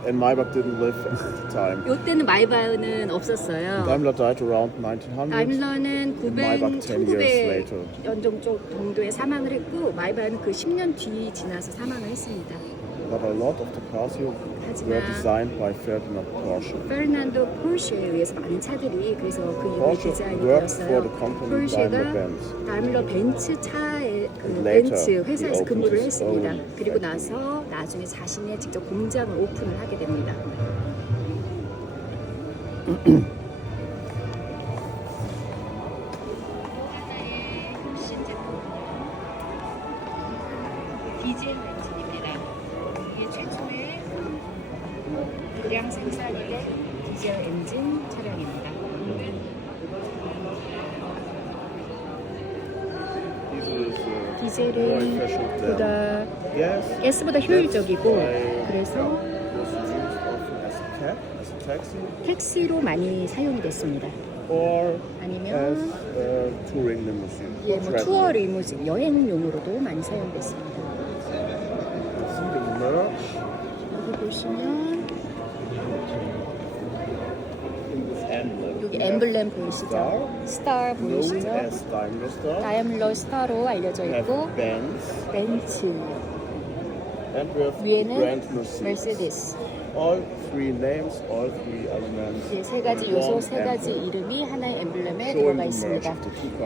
and Maybach didn't live at the time. 이때는 마이바흐는 없었어요. Daimler died around 1900. 다임러는 Maybach 10 years later. 1900년 정도에 사망을 했고 마이바흐는 그 10년 뒤 지나서 사망을 했습니다. But a lot of the cars here were designed by Ferdinand Porsche. 페르난도 포르쉐에 의해서 많은 차들이 그래서 그 이후에 Porsche 디자인이 worked for 되었어요. the company 포르쉐가 Daimler-Benz. 다임러 벤츠 차의 그 Later, 벤츠 he 회사에서 opened 근무를 his 했습니다. own 그리고 나서 나중에 자신의 직접 공장을 오픈을 하게 됩니다. 하나의 혁신 제품은요. 디젤 엔진입니다. 이게 최초의 대량 생산일의 디젤 엔진 차량입니다. 디젤은 보다 Yes. 가스보다 효율적이고 그래서 Was used often as a cab, as a taxi, 택시로 많이 사용이 됐습니다. or as 아니면 a touring limousine. 예, for 뭐 traveling. 투어 리무진 여행용으로도 많이 사용됐습니다. See the merge 여기 보시면 in this emblem. 여기 엠블렘 보이시죠? 스타 Known 보이시죠? as Daimler Star. 다이아밀러 스타로 알려져 We have 있고 Benz, 벤츠 and we have 위에는 Grand Mercedes. 메르세데스. All three names, all three elements. 예, 세 가지 요소, 세 가지 이름이 하나의 엠블렘에 들어가 있습니다.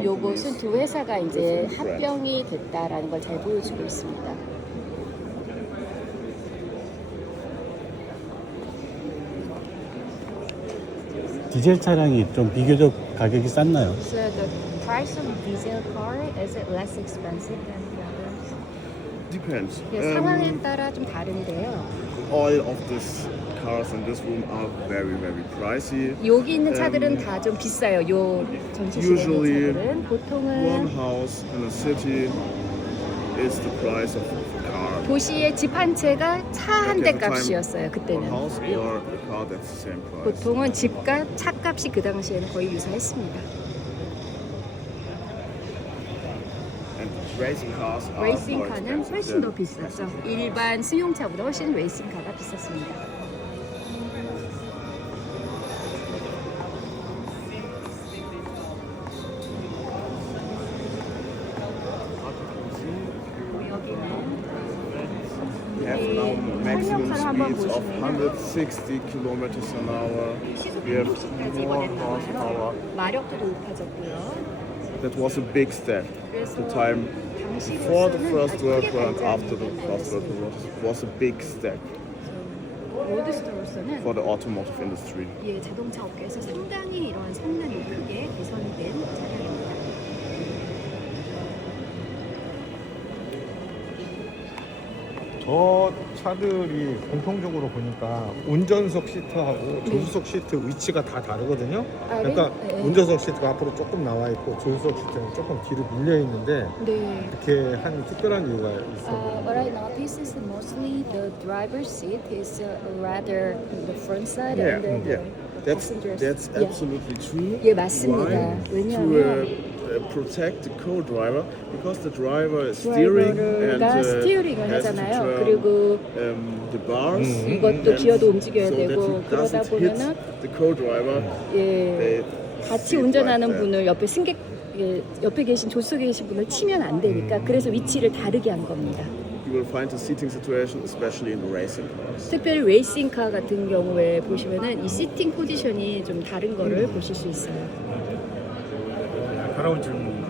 요것은 두 회사가 이제 합병이 됐다라는 걸 잘 보여주고 있습니다. 디젤 차량이 좀 비교적 가격이 쌌나요? So the price of diesel car is it less expensive than the others? Depends. 예, 상황에 따라 좀 다른데요. All of these cars in this room are very, very pricey. 여기 있는 차들은 다 좀 비싸요. 요 전시실에 Usually 있는 차들은 One 보통은 house in a city is the price of a car. 도시의 집 한 채가 차 한 대 Like at the time, 값이었어요. One 그때는. house or a car that's the same price. 보통은 집값, 차값이 그 당시에는 거의 유사했습니다. And racing cars are 레이싱 more 카는 expensive 훨씬 더 than 비쌌죠. 일반 승용차보다 훨씬 레이싱 카가 비쌌습니다. We have now maximum 설명서를 한번 speeds of 보시면은 160 kilometers an hour. We have more horsepower. 마력도 높아졌고요. That was a big step. 그래서 The time before the 당시로서는 First 아주 World 크게 War and after the 발전이 First World 되었습니다. War was a big step 로드스터로서는 for the automotive industry. 예, 자동차 업계에서 상당히 이러한 성능이 크게 개선된 차량입니다. 저 차들이 공통적으로 보니까 운전석 시트하고 조수석 시트 위치가 다 다르거든요. 아, 그러니까 네. 운전석 시트가 앞으로 조금 나와 있고 조수석 시트는 조금 뒤로 밀려 있는데 네. 이렇게 한 특별한 이유가 있어요. Right now, this is mostly the driver's seat is rather the front side Yeah, and then yeah. the That's passengers. absolutely true. 예, 맞습니다. Why? 왜냐하면 To protect the co-driver because the driver is steering and 드라이버가 스티어링을 has to 하잖아요. turn 그리고 the bars. 이것도 기어도 움직여야 so 되고 that he 그러다 doesn't hit 보면은 the co-driver. 예, They 같이 sit 운전하는 like that. 분을 옆에 승객 예, 옆에 계신 조수석에 계신 분을 치면 안 되니까 그래서 위치를 다르게 한 겁니다. you will find the seating situation, especially in the racing cars. 특별히 레이싱카 같은 경우에 보시면은 이 시팅 포지션이 좀 다른 거를 보실 수 있어요. 날카로운 질문인가요?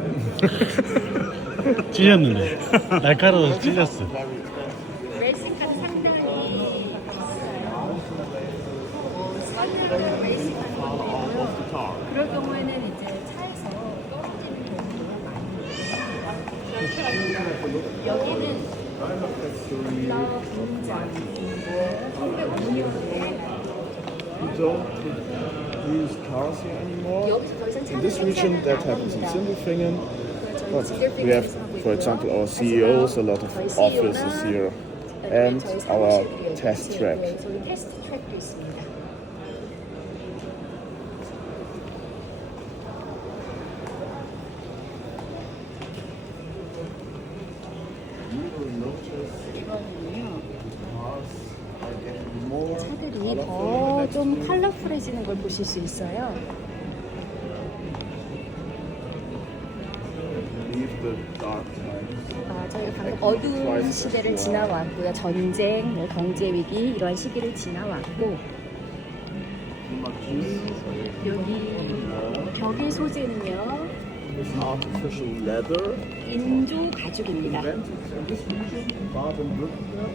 찔렸는데. 날카로워서 찔렸어. 레이싱카는 상당히 스마트한 레이싱카는 건데요. 그럴 경우에는 이제 차에서 떨어지는 경우가 많이 있습니다. 여기는 플라워 공장인데 1905년에 We don't use cars here anymore. 여기서 더 이상 In 차를 this region, 생산을 that 안 happens in 합니다. Sindelfingen. 저는 But we have, 지글핑에서 for example, our CEOs, a lot of offices here, and our test track. 저희 테스트 트랙도 있습니다. 차들이 더 좀 컬러풀해지는 걸 보실 수 있어요. Leave the dark times. 저희가 방금 어두운 시대를 지나왔고요. 전쟁, 뭐 경제 위기 이러한 시기를 지나왔고 여기 벽의 소재는요 This artificial leather 인조 가죽입니다. invented in this region, Baden-Württemberg.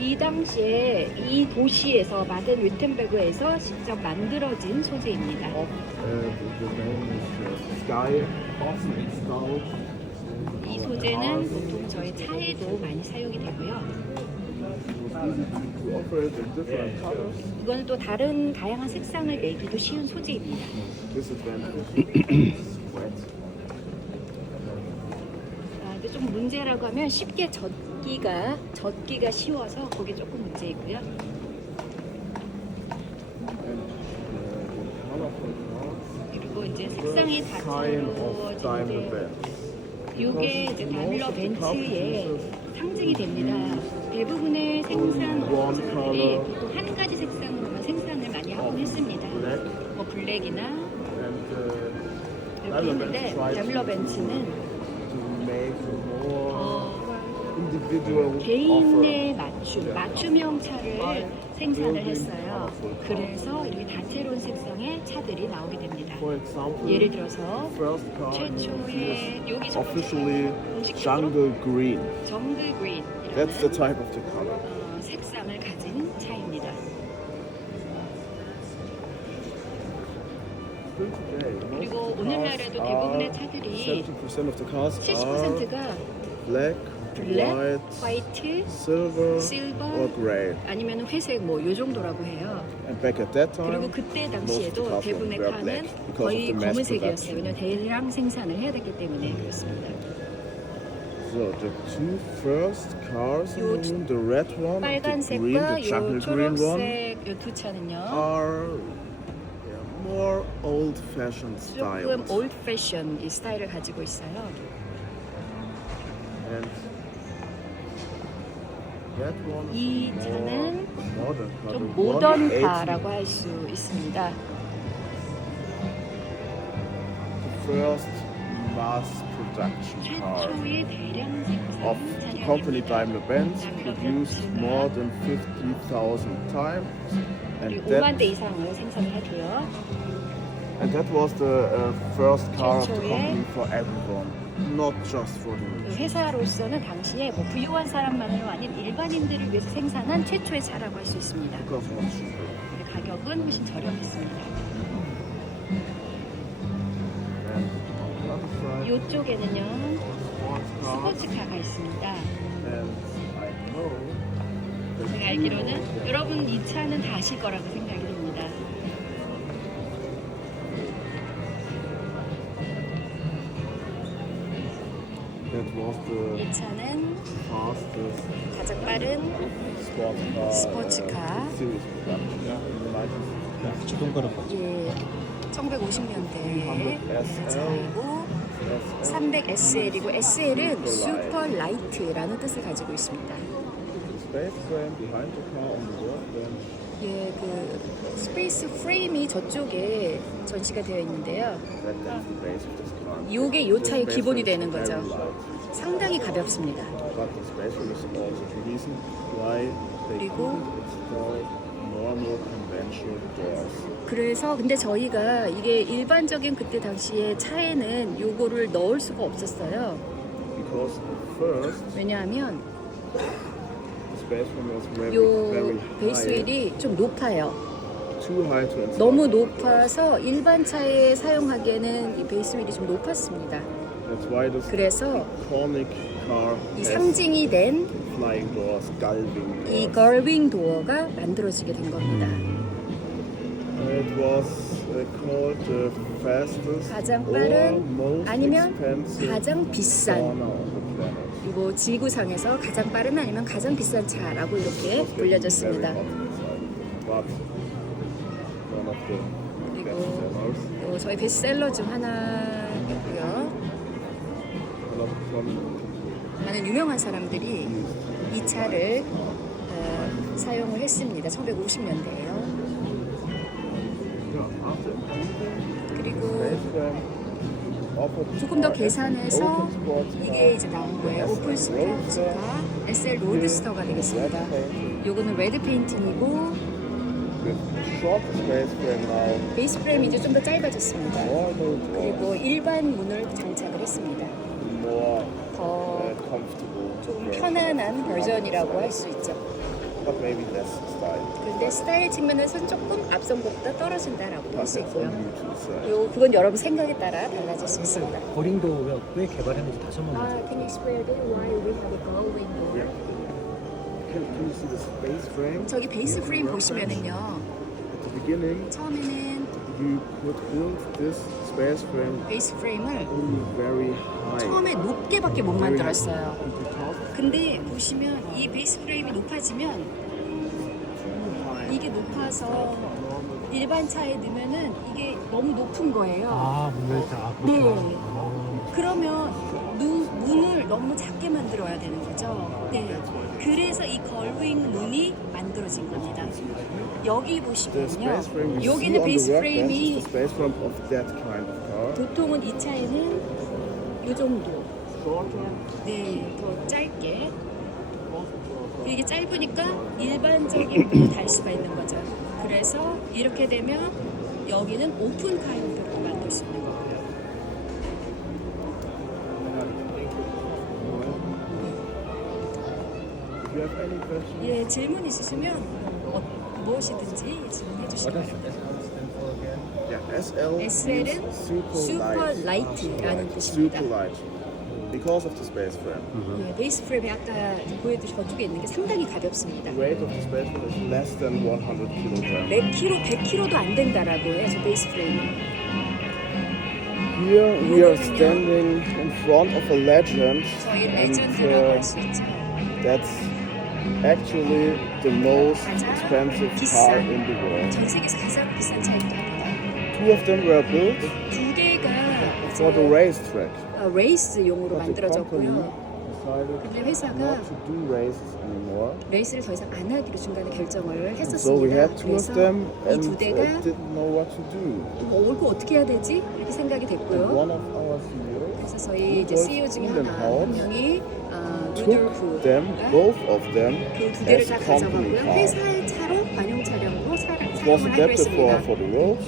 이 당시에 이 도시에서 바덴-위텐베그에서 직접 만들어진 소재입니다. The name is Sky, often installed. 이 소재는 보통 저희 차에도 많이 사용이 되고요. To operate in different colors. 이거는 또 다른 다양한 색상을 내기도 쉬운 소재입니다. Disadvantage wet. 근데 좀 문제라고 하면 쉽게 젖기가 쉬워서 그게 조금 문제이고요. And colorful cars. 그리고 이제 색상이 Sign of Daimler 다채로워지는데 Benz. 이게 이제 다밀러 벤츠의 상징이 됩니다. 대부분의 생산 업체들이 또 한 가지 색상으로만 생산을 많이 하곤 했습니다. Black 뭐 블랙이나 and 이렇게 있는데 다밀러 벤츠는 to make more 더 individual offer. 개인의 맞춤형 차를 생산을 했어요. 그래서 이렇게 다채로운 색상의 차들이 나오게 됩니다. For example, 예를 들어서 first car 최초의 여기 officially 공식적으로 jungle green. 정글 That's the 그린이라는 type of the color. 색상을 가진 차입니다. Still today, most 그리고 of the 오늘날에도 cars 대부분의 are 차들이 70% of the cars are 70%가 black, 블랙, white, 화이트, silver, 실버, or gray. 아니면 회색 뭐 요 정도라고 해요. And back at that time, 그리고 그때 most of the 당시에도 cars 대부분의 were 카는 black because of 거의 the mass 검은색이었어요. production. 왜냐면 대량 생산을 해야 됐기 때문에 그렇습니다. So the two first cars in the room, the red one, the green, 빨간색과 the 요 jungle green one, 초록색 요 두 차는요. are more old-fashioned style. 조금 올드 패션 이 스타일을 가지고 있어요. And that one 이 is 차는 more modern car. 좀 The 모던카라고 할 수 있습니다. the first mass production car 최초의 대량 of 생산 the company 차량입니다. Daimler-Benz, produced more than 50,000 times, 그리고 5만 대 이상을 생산을 하고요. and that was the first car of the 최초의 company for everyone, not just for the 그 rich. 회사로서는 당시에 뭐 부유한 사람만을 아닌 일반인들을 위해서 생산한 최초의 차라고 할 수 있습니다. Because it was cheaper. 근데 가격은 훨씬 저렴했습니다. And on the other side, 이쪽에는요 sports cars, 스포츠카가 있습니다. and I know that 제가 you 알기로는 know 여러분 이 차는 다 아실 거라고 생각이 됩니다. that was the 이 차는 fastest 가장 빠른 sports car 스포츠카. series production in the 90s. 주동가락 같죠. 예, 1950년대의 300 차이고 300SL이고 SL은 슈퍼 라이트라는 뜻을 가지고 있습니다. The space frame behind the car on the workbench 예, 그 스페이스 프레임이 저쪽에 전시가 되어 있는데요. That's the base of this car. 요게 요 차의 The 기본이 space 되는 frame is 거죠. very light. 상당히 가볍습니다. But the space frame is also the reason why they 그리고 couldn't install normal conventional doors. 그래서 근데 저희가 이게 일반적인 그때 당시에 차에는 요거를 넣을 수가 없었어요. Because first 왜냐하면 the space frame was very, 요 very 베이스 high, 휠이 좀 높아요. too high to install. 너무 높아서 일반 차에 사용하기에는 이 베이스 휠이 좀 높았습니다. That's why this 그래서 iconic car 이 has 상징이 된 이 flying doors, gullwing doors. 걸윙 도어가 만들어지게 된 겁니다. It was called the fastest 가장 or 빠른 most 아니면 expensive 가장 비싼 corner on the planet. 그리고 지구상에서 가장 빠른 아니면 가장 비싼 차라고 이렇게 불려졌습니다. But one of the 그리고 bestsellers. 요 저희 베스트셀러 중 하나이고요. A lot of 많은 유명한 사람들이 이 차를 사용을 했습니다. 1950년대에요. 그리고 조금 더 계산해서 이게 이제 나온 거예요. 오픈 스포츠카 SL 로드스터가 되겠습니다. 요거는 레드 페인팅이고 short space frame now. 베이스 프레임이 이제 좀 더 짧아졌습니다. More 그리고 일반 문을 장착을 했습니다. more 더 comfortable. 좀 편안한 버전이라고 할 수 있죠. But maybe less style. 근데 스타일 측면에서는 조금 앞선보다 떨어진다라고 할 수 That's 있고요. on you to decide. 그건 여러분 생각에 따라 달라질 수 있습니다. 버링도 왜 개발했는지 다시 한번 Can you explain a bit why we have a gullwing door? Can you see the space frame? 저기 베이스 프레임 보시면은요. At the beginning, 처음에는 you could build this space frame 베이스 프레임을 only very high. 처음에 높게밖에 못 만들었어요. At the top, 근데 보시면 이 베이스 프레임이 높아지면 too high. 이게 높아서 일반 차에 넣으면은 이게 너무 높은 거예요. 아, 문열차. 네. 그러면 문을 너무 작게 만들어야 되는 거죠. 네. 그래서 이 걸윙 문이 만들어진 겁니다. 여기 The 보시면요. space frame you see 여기는 on 베이스 the workbench 프레임이 is the space frame of that kind of car. 보통은 이 차에는 이 정도. Shorter, 네, 더 짧게. 이게 짧으니까 일반적인 문을 달 수가 있는 거죠. 그래서 이렇게 되면 여기는 오픈 카인드로 만들 수 있는 거고요. if you have any questions. 예, 질문 있으시면 무엇이든지 질문해 주시면 Yeah, SL SL은 means super 슈퍼 light. 라이트라는 뜻입니다. Super light. Because of the space frame. 예, 베이스 프레임이 아까 보여드린 저쪽에 있는 게 상당히 가볍습니다. The weight of the space frame is less than 100 kilogram. 몇 킬로, 100킬로도 안 된다라고 해요, 저 베이스 프레임이. Here we are standing in front of a legend, 저희 and 레전드라고 할 수 있죠. that's actually the most expensive car in the world. 전 세계에서 가장 비싼 차이기도 합니다. Two of them were built 두 대가 for the racetrack. 레이스용으로 But the company 만들어졌고요. decided 근데 회사가 not to do races anymore. 레이스를 더 이상 안 하기로 중간에 결정을 So we 했었습니다. had two of 그래서 them 이 and 두 대가 didn't know what to do. 이거 어떻게 해야 되지? 이렇게 생각이 됐고요. One of our CEOs 그래서 저희 이제 CEO 중에 하나 한 명이 took them, both of them, 그 두 대를 as 다 company 가져가고요. cars. 회사의 차로 관용 차량으로 It was 사용을 하기로 adapted 했습니다. for the roads,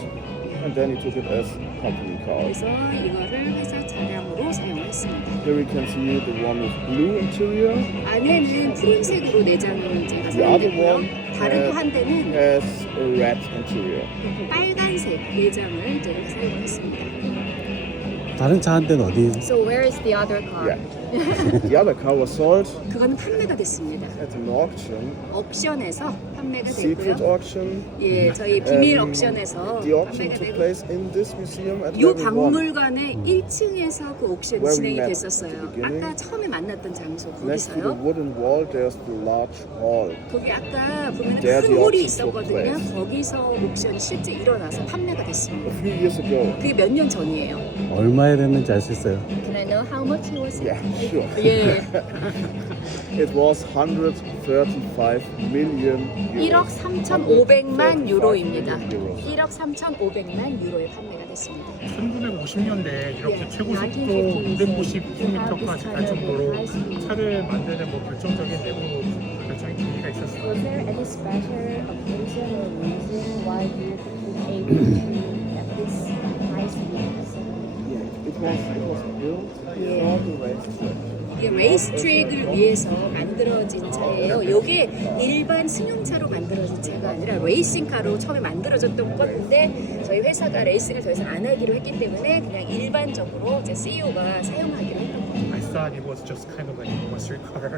and then he took it as company cars. 그래서 이거를 회사 차량으로 사용을 했습니다. Here we can see the one with blue interior, 안에는 푸른색으로 내장을 제가 the other 사용했고요. one 다른 또 한 대는 has a red interior. 빨간색 내장을 제가 사용을 했습니다. 다른 차 한 대는 어디? So where is the other car? Yeah. The other car was sold 그거는 판매가 됐습니다. at an auction, 옥션에서 판매가 secret 됐고요. auction. 예, 저희 비밀 Um, 옥션에서 The auction 판매가 took 되고 place in this museum at 이 where we won. 박물관의 1층에서 그 옥션이 Where we 진행이 met 됐었어요. at the beginning. 아까 처음에 만났던 장소 Next to the 거기서요. wooden wall, there's the large hall. 거기 아까 보면 There 큰 the 홀이 auction took 있었거든요. place. 거기서 옥션이 실제 일어나서 판매가 됐습니다. A few years ago, 그게 몇 년 전이에요. 얼마에 됐는지 알 수 있어요? Can I know know how much was it? Yeah, sure. 예. It was 135 million 1억 euros. 3,500만 유로입니다. 135 1억 3,500만 유로에 판매가 됐습니다. 1950년대에 이렇게 최고 속도 290km까지 갈 정도로 차를 만드는 뭐 결정적인 내부 결정의 계기가 있었어요. Was there any special occasion or reason why you were able to have this high speed? It was built for the racetrack. 이게 레이스 트랙을 위해서 만들어진 차예요. 이게 일반 승용차로 만들어진 차가 아니라 레이싱카로 처음에 만들어졌던 건데 저희 회사가 레이싱을 더 이상 안 하기로 했기 때문에 그냥 일반적으로 이제 CEO가 사용하기로 했던 거예요. I thought it was just kind of like a street car.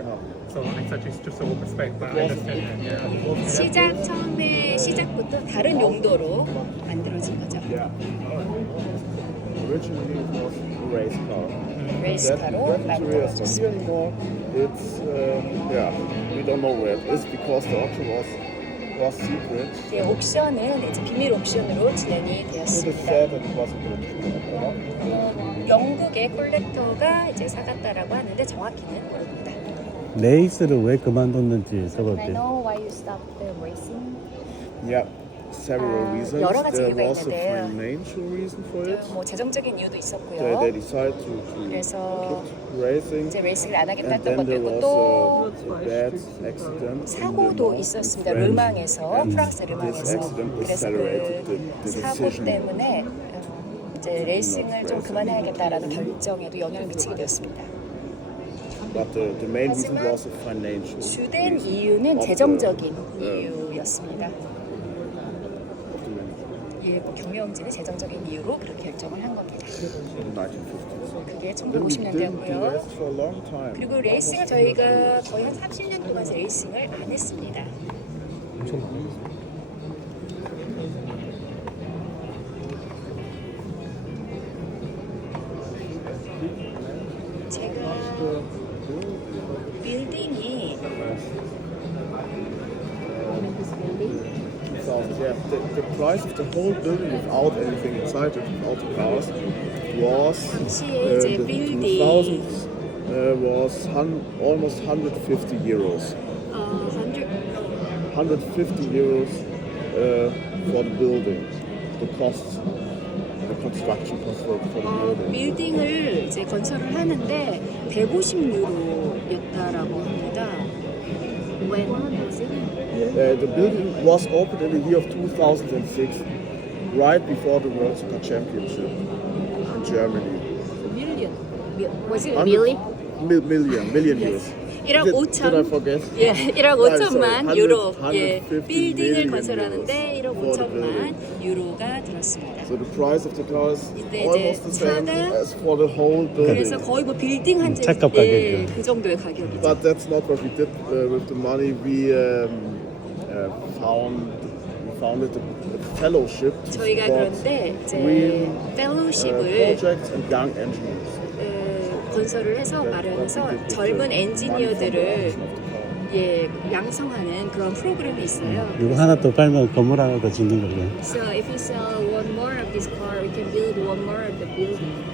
So I thought it's just a open spec, but I understand that. Yeah. 처음에 시작부터 다른 용도로 만들어진 거죠. Originally it was a race car. 레이스카로 That interior is not 만들어졌습니다. here anymore. It's we don't know where it is because the auction was secret. 이제 옥션은 이제 비밀 옥션으로 진행이 It is 되었습니다. said that it was a British. 영국의 콜렉터가 이제 사갔다라고 하는데 정확히는 모릅니다. 레이스를 왜 그만뒀는지 Can I 써봤대요. know why you stopped the racing? Yeah, several reasons. 여러 가지 There 이유가 was a 있는데요. financial reason for it. 뭐 재정적인 이유도 They 있었고요. decided to 그래서 quit racing. 이제 레이스를 안 하겠다 And 했던 then 것도 there 있고 was 또 a bad accident. 사고도 있었습니다. 르망에서 프랑스 르망에서 그래서 그 사고 때문에 이제 레이싱을 좀 그만해야겠다라는 결정에도 영향을 미치게 되었습니다. But the main reason was a financial. 주된 이유는 재정적인 이유였습니다. 예, 뭐 경영진의 재정적인 이유로 그렇게 결정을 한 겁니다. 1950s. 그게 Then we didn't do 1950년대였고요. race for a long time. 그리고 레이싱을 저희가 거의 한 30년 동안 레이싱을 안 했습니다. 제가 빌딩이 Yeah, the price of the whole building without anything inside it, without the cars, was 당시에 이제 the 빌딩 2000s was almost 150 euros. 150 euros for the building, the cost, the construction cost for the building. 빌딩을 이제 건설을 하는데 150유로였다라고 합니다. The building was opened in the year of 2006, right before the World Super Championship in Germany. Was it 100 million euros. 1억 Did I 5천 forget? 예, 1억 5천만 sorry, 유로 100, 예, 150 빌딩을 million 건설하는데 1억 euros for the 5천만 유로가 들었습니다. So the price of the car is 이때 almost 이제 the same 차가 as for the whole 그래서 building. 거의 뭐 빌딩 한 채 차값 예, 가격이죠. 그 정도의 가격이죠. But that's not what we did with the money. We founded a fellowship to 저희가 support 그런데 이제 green 펠로우십을 projects and young engineers. 건설을 해서 마련해서 젊은 엔지니어들을 예, 양성하는 그런 프로그램이 있어요. 이거 하나 더 팔면 건물 하나 더 짓는 거죠. So if you sell one more of this car, we can build one more of the building.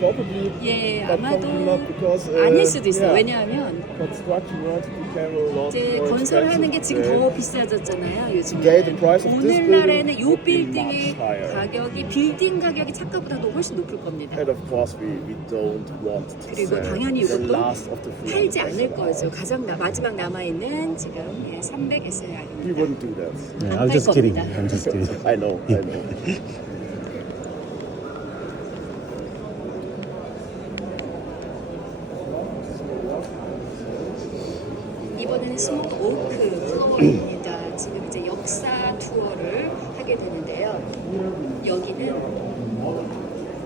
Probably, 예, but 아마도 probably not because 아닐 수도 있어요. yeah, 왜냐하면 construction work became a lot 이제 more 건설하는 게 지금 expensive. 더 비싸졌잖아요. 요즘 Today the price of this 오늘날에는 building 이 would be 빌딩의 much higher. 가격이 빌딩 가격이 차가보다도 훨씬 높을 겁니다. And of course we don't want to 그리고 sell 당연히 the 이것도 last of the 팔지 300 않을 거죠. 가장 마지막 남아 있는 지금 300 We SLR입니다. wouldn't do that. 네, 안 I'm just 팔 kidding. 겁니다. I'm just kidding. I know. 이번에는 스모크 오크 플로어입니다. 지금 이제 역사 투어를 하게 되는데요.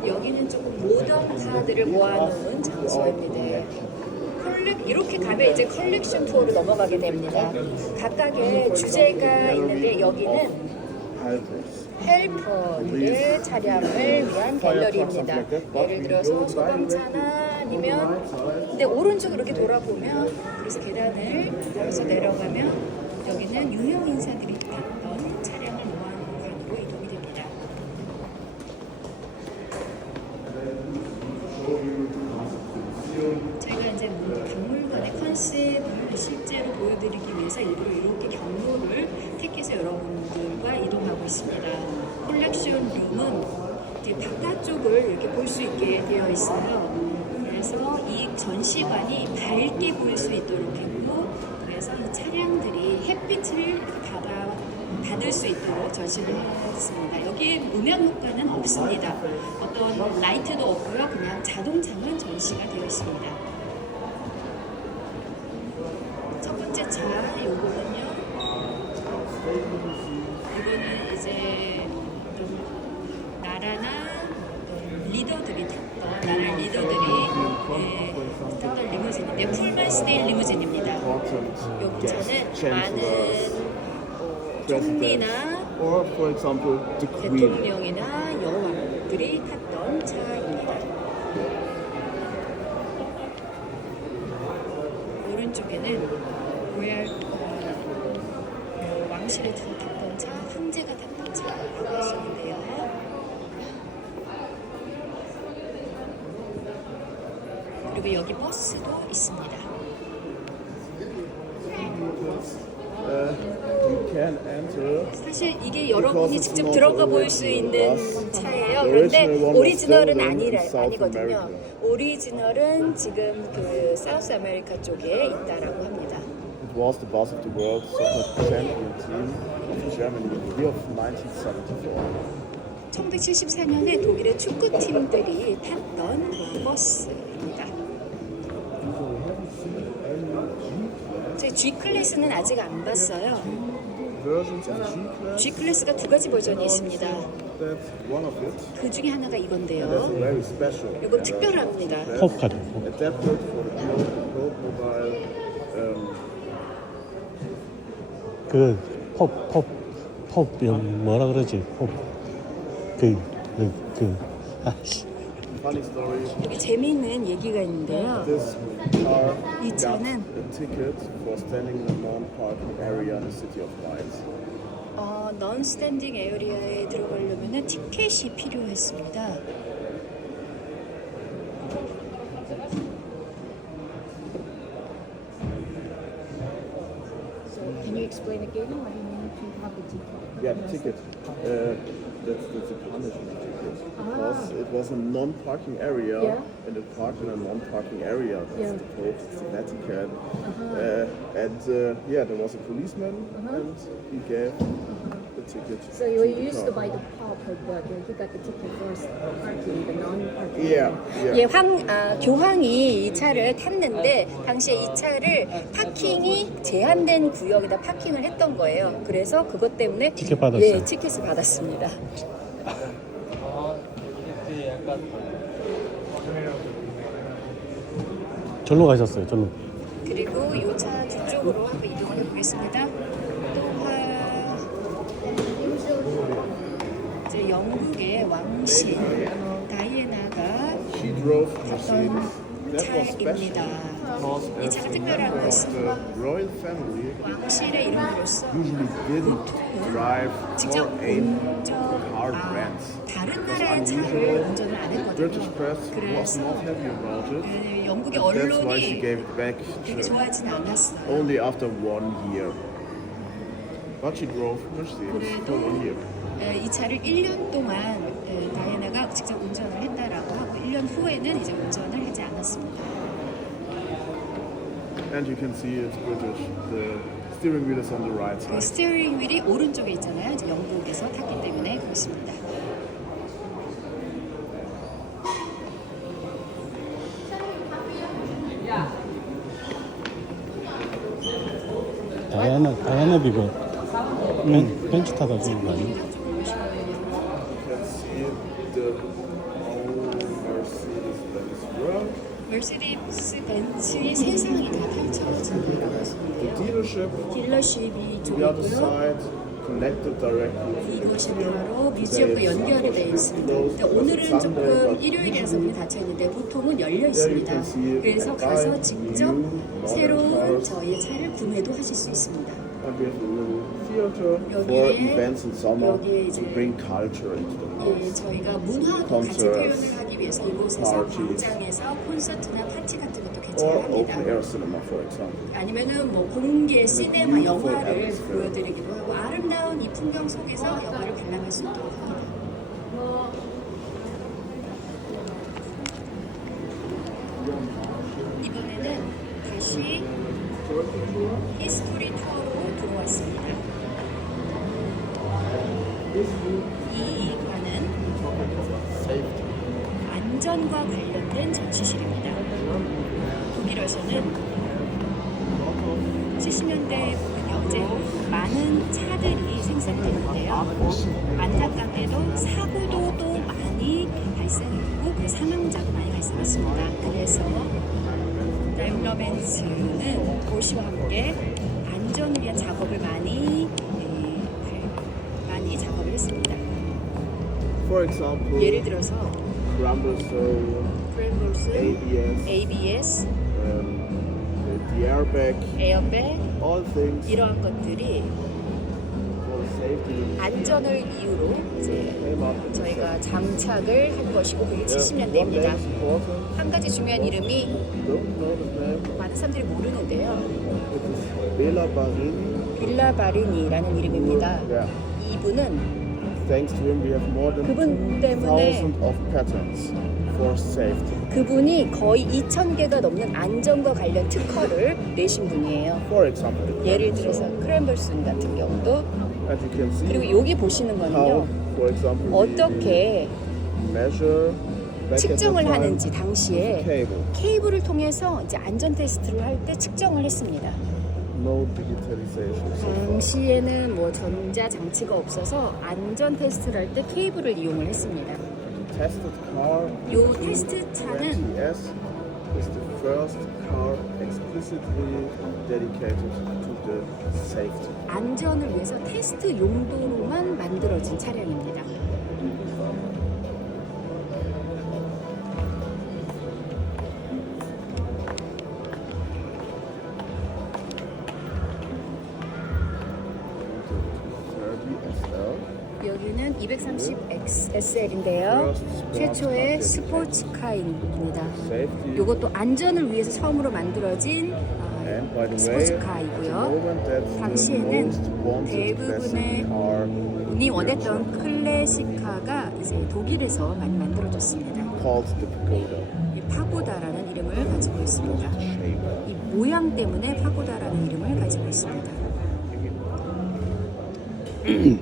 여기는 조금 모던 카드를 모아놓은 장소입니다. 이렇게 가면 이제 컬렉션 투어로 넘어가게 됩니다. 각각의 주제가 있는데 여기는 헬퍼들의 차량을 위한 갤러리입니다. 예를 들어서 소방차나 아니면 근데 오른쪽으로 이렇게 돌아보면 그래서 계단을 걸어서 내려가면 여기는 유명 인사들이 탔던 차량을 모아놓은 곳으로 이동이 됩니다. 뒤쪽을 이렇게 볼 수 있게 되어 있어요. 그래서 이 전시관이 밝게 보일 수 있도록 했고, 그래서 이 차량들이 햇빛을 받을 수 있도록 전시를 했습니다. 여기에 음향 효과는 없습니다. 어떤 라이트도 없고요. 그냥 자동차만 전시가 되어 있습니다. 첫 번째 차, 요거는요. 이거는 이제 좀 나라나 리더들이 탔던, 나라 리더들이 탔던 리무진인데, 풀만 스테일 리무진입니다. 여기 차는 많은 총리나 or for example the Queen. 대통령이나 여왕들이 탔던 차입니다. 오른쪽에는 로얄 왕실에 탔던 차, 황제가 탔던 차라고 할 수 있는데요. 그리고 여기 버스도 있습니다. You can enter. 사실 이게 여러분이 직접 들어가 볼 수 있는 차예요. 그런데 오리지널은 아니거든요. 오리지널은 지금 그 사우스 아메리카 쪽에 있다라고 합니다. It was the bus of the world soccer champion team of Germany in the year of 1974. 1974년에 독일의 축구팀들이 탔던 버스입니다. 제 G 클래스는 아직 안 봤어요. Versions of G-Class. G 클래스가 두 가지 버전이 있습니다. That's one of it. 그 중에 하나가 That's 이건데요. very special. 이건 특별합니다. 펍 가죠. 펍. Adapted for the Cope Mobile. 뭐라 그러지? 아씨. Funny story. 여기 재미있는 얘기가 있는데요. This car 이 got 차는 a ticket for standing in a non-parking area in the city of Mainz. non-standing 에어리아에 들어가려면 티켓이 필요했습니다. So can you explain again what you mean to have the ticket? Yeah, ticket. That's a punishment ticket. Because it was a non-parking area, Yeah. and it parked in a non-parking area. That's Yeah. the Pope, it's the Vatican. There was a policeman, and he gave the ticket. So you to the used car. to buy the pop, but he got the ticket first parking, the non-parking. Yeah. 예, 교황이 이 차를 탔는데 당시에 이 차를 파킹이 제한된 구역에다 파킹을 했던 거예요. 그래서 그것 때문에 티켓 받았어요. 예, 티켓을 받았습니다. 절로 가셨어요. 절로. 그리고 이 차 뒤쪽으로 한번 이동을 해보겠습니다. 이제 영국의 왕실 다이애나가 She drove 탔던 Mercedes. That was special 차입니다. because 이 as 차가 a 특별한 member of 것은 the royal family, 왕실의 이름으로서 usually didn't drive 직접 or aim 운전, car brands. 다른 나라의 차를 운전을 안 British 했거든요. press was 그래서 not happy about it. 영국의 That's why she 언론이 gave it back 되게 좋아하진 않았어요. only after 1 year. But she drove Mercedes for 1 year. 이 차를 1년 동안 다이애나가 직접 운전을 했다라고 하고 1년 후에는 이제 운전을 하지 않았습니다. And you can see it's British. The steering wheel is on the right 그 side. 스티어링 휠이 오른쪽에 있잖아요. 이제 영국에서 탔기 때문에 그렇습니다. 다이애나 비버 벤츠 타다 죽은 거 아니야? You can see the whole Mercedes-Benz world. 멀시디스 벤츠의 세상이 다 펼쳐진다고 The 하시는데요. dealership, 딜러십이 the other 이쪽이고요. side, connected directly to the 이것이 museum. 바로 뮤지엄과 연결이 되어 있습니다. 근데 오늘은 조금 일요일이라서 문이 닫혀 있는데 보통은 열려 있습니다. 그래서 가서 직접 새로운 저희의 차를 구매도 하실 수 있습니다. And we have a little theater for 여기에- events in summer 여기에 to 이제- bring culture into the house. 예, 저희가 문화도 같이 Concerts, 표현을 하기 위해서 이곳에서 parties. 광장에서 콘서트나 파티 같은 것도 Or 개최합니다. open air cinema, for example. 아니면은 뭐 공개 시네마 beautiful 영화를 atmosphere. 보여드리기도 하고 아름다운 이 풍경 속에서 영화를 관람할 수 있도록 합니다. 안전과 관련된 전시실입니다. 독일에서는 70년대에 보면 이제 많은 차들이 생산되는데요. 안타깝게도 사고도 또 많이 발생했고 그 사망자도 많이 발생했습니다. 그래서 다임러 벤츠는 도시와 함께 안전을 위한 작업을 많이 작업을 했습니다. For example, 예를 들어서 Rumble, 프레임볼스, ABS, ABS, the airbag, 에어백 all things 이러한 것들이 for safety 안전을 이유로 이제 came up in the 저희가 장착을 한 것이고 그게 One name 70년대입니다. is important. 한 가지 중요한 이름이 Don't know the name. 많은 사람들이 모르는데요. It is Bela Barini. 빌라 바리니라는 이름입니다. Yeah. 이분은 Thanks to him, we have more than 그분 때문에 2,000 of patents for safety. 그분이 거의 2,000개가 넘는 안전과 관련 특허를 내신 분이에요. For example, the 예를 patents. 들어서 크랜벌슨 같은 경우도 As you can see, 그리고 여기 보시는 how, 거는요. for example, 어떻게 we measure back at the 측정을 time 하는지 당시에 cable. 케이블을 통해서 이제 안전 테스트를 할 때 측정을 했습니다. No digitalization. so far. 당시에는 뭐 전자 장치가 없어서 안전 테스트를 할 때 케이블을 이용을 했습니다. Tested car 요 테스트 차는 S is the first car explicitly dedicated to the safety. 안전을 위해서 테스트 용도로만 만들어진 차량입니다. 여기는 230SL인데요. 최초의 스포츠카입니다. Safety. 이것도 안전을 위해서 처음으로 만들어진 And by the way, at the 스포츠카이고요. moment that's the 당시에는 most wanted 대부분의 classic car 분이 원했던 클래식카가 이제 독일에서 많이 만들어졌습니다. called the Pagoda 이 파고다라는 이름을 가지고 있습니다. shape. 이 모양 때문에 파고다라는 이름을 가지고 있습니다. 이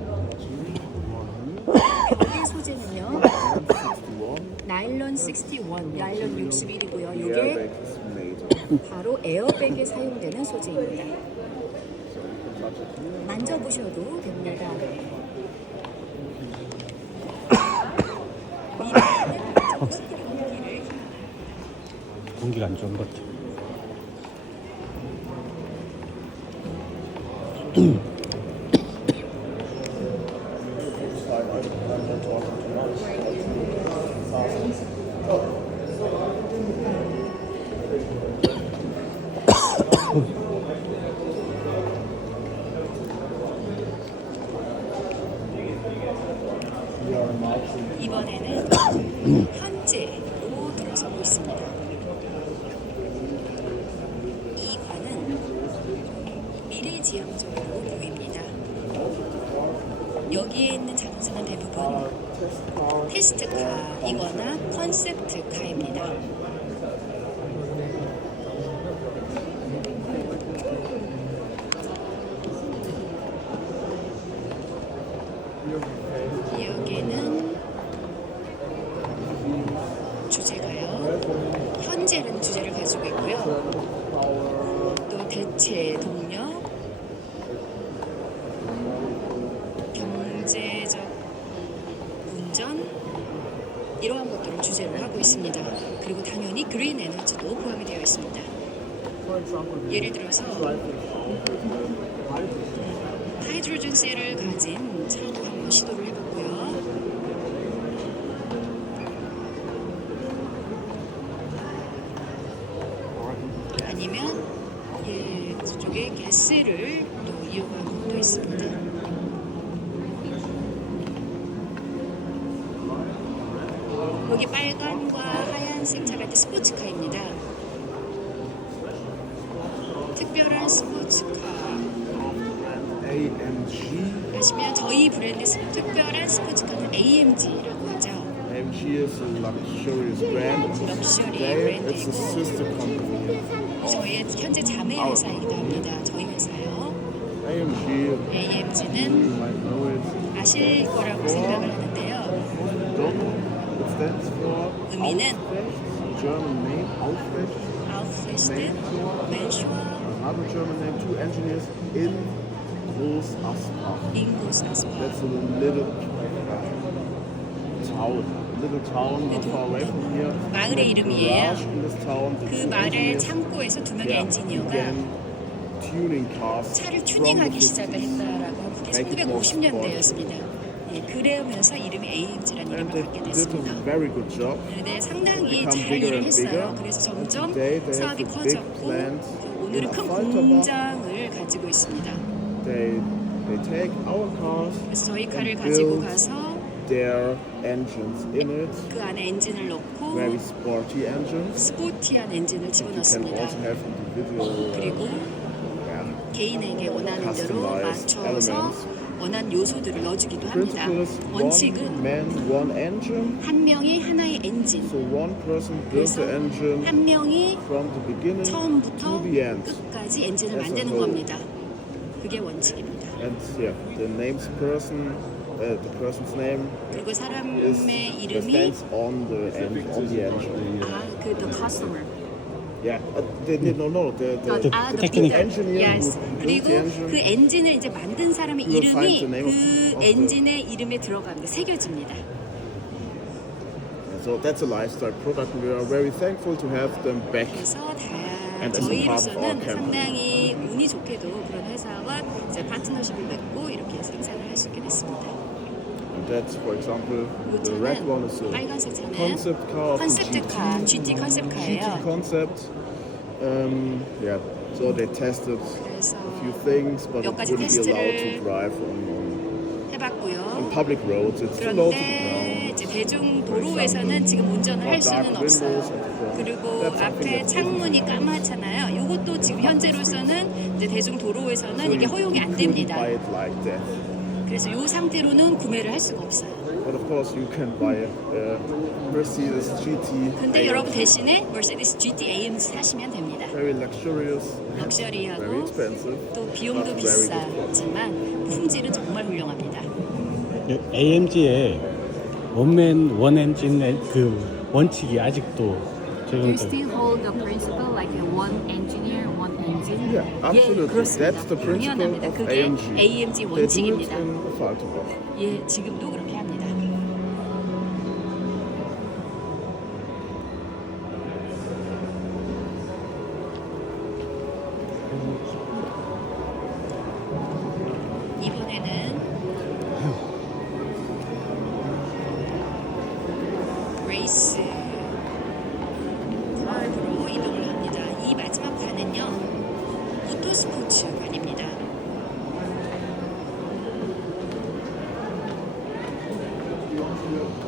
소재는요, 나일론 61, 나일론 61이고요. The 이게 airbag is made. 바로 에어백에 사용되는 소재입니다. 만져보셔도 됩니다. 공기가 안 좋은 것 같아. 이번에는 현재로 들어서고 있습니다. 이 관은 미래지향적으로 보입니다. 여기에 있는 자동차는 대부분 테스트카이거나 컨셉트카입니다. 여기는 주제가요. 현재라는 주제를 가지고 있고요. 또 대체 동력, 경제적 운전 이러한 것들을 주제로 하고 있습니다. 그리고 당연히 그린 에너지도 포함이 되어 있습니다. 예를 들어서 하이드로젠 셀을 가진 차도 한번 시도를 해봤고요. 아니면 저쪽에 가스를 또 이용한 것도 있습니다. 여기 빨간과 하얀색 차가 있는 스포츠카입니다. 특별한 스포츠카 AMG. 아시면 저희 브랜드 특별한 스포츠카는 AMG라고 하죠. AMG is a luxurious brand. 럭셔리 Today it's a 브랜드이고 sister company. 저희의 현재 자매 회사이기도 합니다. 저희 회사요. AMG, AMG는 you might know it. 아실 거라고 생각을 하는데요. Don't know. It's stands for 의미는 Aufrecht, German name, Aufrecht. 아웃레스트, 맨슈아, Another German name, two engineers in Groß Asbach. 인고스 아스파. That's a little town not far away from here. 마을의 이름이에요. Garage in this town, the 그 two 마을의 engineers, 창고에서 두 명의 yeah, 엔지니어가 began tuning cars 차를 from the 튜닝하기 시작을 50s. 했다라고 하고 그게 1950년대였습니다. 예, 그러면서 이름이 AMG라는 And 이름을 they 갖게 did a 됐습니다. very good job. 네, 상당히 Become 잘 bigger 일을 and 했어요. bigger. 그래서 점점 Today they 사업이 have a big 커졌고 plant 오늘은 in 큰 Affalterbach. 공장을 가지고 있습니다. They take our cars, 그래서 저희 칼을 and 가지고 build 가서 their engines in it, 그 안에 엔진을 넣고 very sporty engines. 스포티한 엔진을 You can 집어넣습니다. also have individual 그리고 개인에게 원하는 대로 customized 맞춰서 elements. 원하는 요소들을 넣어주기도 합니다. Principle is one 원칙은 man, one engine. 한 명이 하나의 엔진, So one person builds 그래서 the engine 한 명이 from the beginning 처음부터 to the end. 끝까지 엔진을 As a 만드는 whole. 겁니다. 그게 원칙입니다. And yeah, the person's name 그리고 is 사람의 이름이 stands on the engine. 그 the customer. Yeah, the the engineer yes. who built 그리고 the engine. 그 엔진을 이제 만든 사람의 You will find the 이름이 name 그 of the- 엔진의 이름에 들어갑니다. 새겨집니다. So that's a lifestyle product. We are very thankful to have them back. 그래서 And as a part of our 저희로서는 company. 상당히 운이 좋게도 그런 회사와 이제 파트너십을 맺고 이렇게 생산을 할 수 있게 됐습니다. And that's, for example, 이 the red one is 차는 a 빨간색 차는 concept car, 컨셉트카, GT GT 컨셉카예요. concept. Yeah, so they tested 그래서 a few things, but 몇 it 가지 wouldn't be allowed to 테스트를 drive on 해봤고요. public roads. It's too low to the 그런데 ground. 이제 대중 도로에서는 지금 운전을 할 수는 없어요. 그리고 앞에 창문이 까맣잖아요. 이것도 지금 현재로서는 이제 대중 도로에서는 이게 허용이 안 됩니다. Buy it like that. 그래서 이 상태로는 구매를 할 수가 없어요. But of course, you can buy a Mercedes GT. 근데 여러분 대신에 머세디스 GT AMG 사시면 됩니다. Very luxurious, very 럭셔리하고 expensive. 또 비용도 but very good. 비싸지만 품질은 정말 훌륭합니다. AMG의 원맨 원엔진 그 원칙이 아직도 Do 적용. you still hold the principle like one engineer, one engine? Yeah, absolutely. 그렇습니다. That's the principle 당연합니다. of 그게 AMG. AMG They do it 원칙입니다. in Affalterbach. 예, 지금도 그렇게 합니다. 이번에는 레이스 컬브로 이동을 합니다. 이 마지막 관은요, 모토스포츠 관입니다.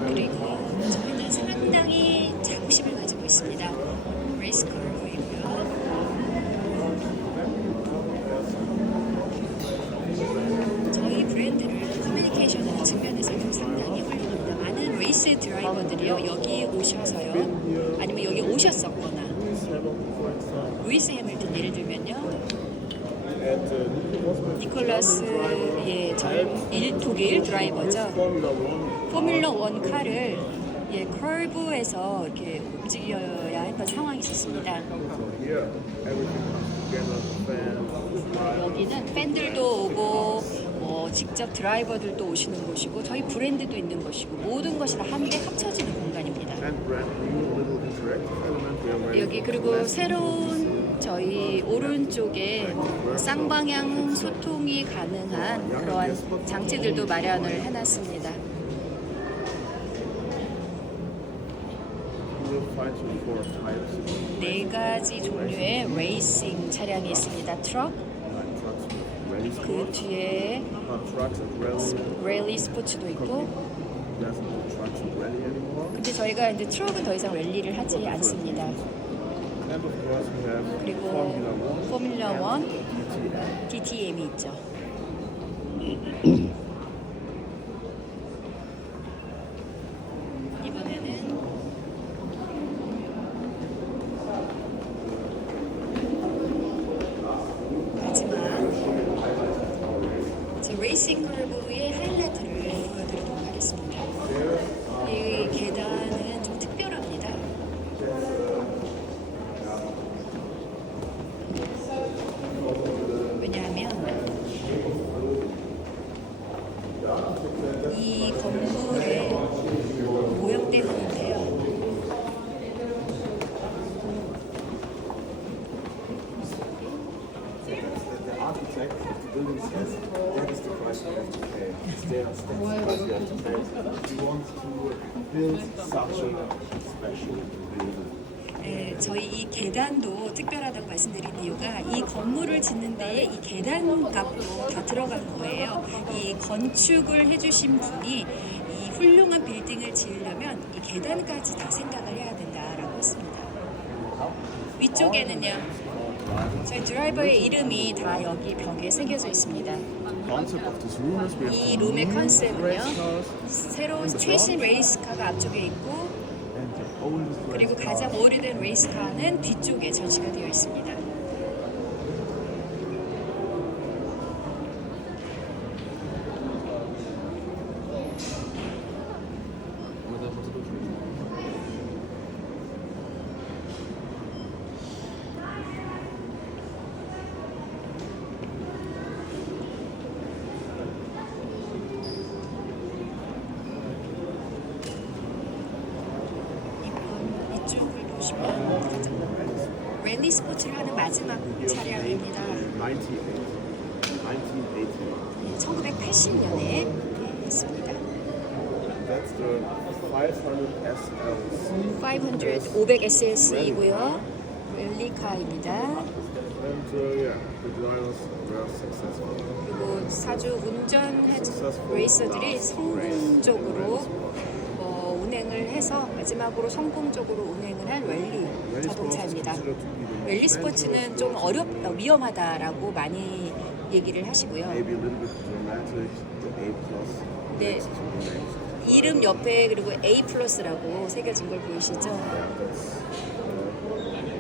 그리고 저희는 상당히 자부심을 가지고 있습니다. 레이스 컬브이고요. 저희 브랜드를 커뮤니케이션하는 측면에서도 상당히 훌륭합니다. 많은 레이스 드라이버들이요, 여기 오셔서요, 아니면 여기 오셨었거나, 루이스 해밀턴 예를 들면요, 니콜라스, 예, 독일 드라이버죠. 포뮬러 1 칼을 예, 커브에서 이렇게 움직여야 했던 상황이 있었습니다. Here, everything comes together. Fans, 여기는 팬들도 오고 뭐 직접 드라이버들도 오시는 곳이고 저희 브랜드도 있는 곳이고 모든 것이 다 한데 합쳐지는 공간입니다. and brand new little interactive element. We are very 여기 그리고 새로운 저희 오른쪽에 쌍방향 소통이 가능한 그러한 장치들도 마련을 해놨습니다. You will find you four types. 네 가지 종류의 레이싱 차량이 있습니다. 트럭, Like trucks with rally 그 sports, 뒤에 not trucks and rally. 랠리 스포츠도 있고 There's no trucks and rally anymore. 근데 저희가 이제 트럭은 더 이상 랠리를 하지 않습니다. And of course, we have 그리고 Formula 1. 포뮬러 1 DTM이 있죠. 이번에는 마지막 제 레이싱 커브의 하이라이트를 보여드리도록 하겠습니다. 이 계단을 such a special building. 네, 저희 이 계단도 특별하다고 말씀드린 이유가 이 건물을 짓는 데에 이 계단 값도 다 들어간 거예요. 이 건축을 해주신 분이 이 훌륭한 빌딩을 지으려면 이 계단까지 다 생각을 해야 된다라고 했습니다. 위쪽에는요, 저희 드라이버의 이름이 다 여기 벽에 새겨져 있습니다. Concept of this room is we have 이 the 룸의 new 컨셉은요, race cars 새로운 최신 레이스카가 앞쪽에 있고 and the oldest 그리고 race 가장 cars. 오래된 레이스카는 뒤쪽에 전시가 되어 있습니다. 이쪽을 보시면 랠리 스포츠를 하는 마지막 차량입니다. 1980년에 했습니다. That's the 500 SLC 500, 500 SLC이고요. 랠리카입니다. and yeah, the drivers were successful. 그리고 사주 운전 레이서들이 성공적으로 운행을 해서 마지막으로 성공적으로 운행을 한 랠리 자동차입니다. 랠리 스포츠는 좀 위험하다라고 많이 얘기를 하시고요. Maybe a little bit dramatic, the A plus. 네, 이름 옆에 그리고 A 플러스라고 새겨진 걸 보이시죠?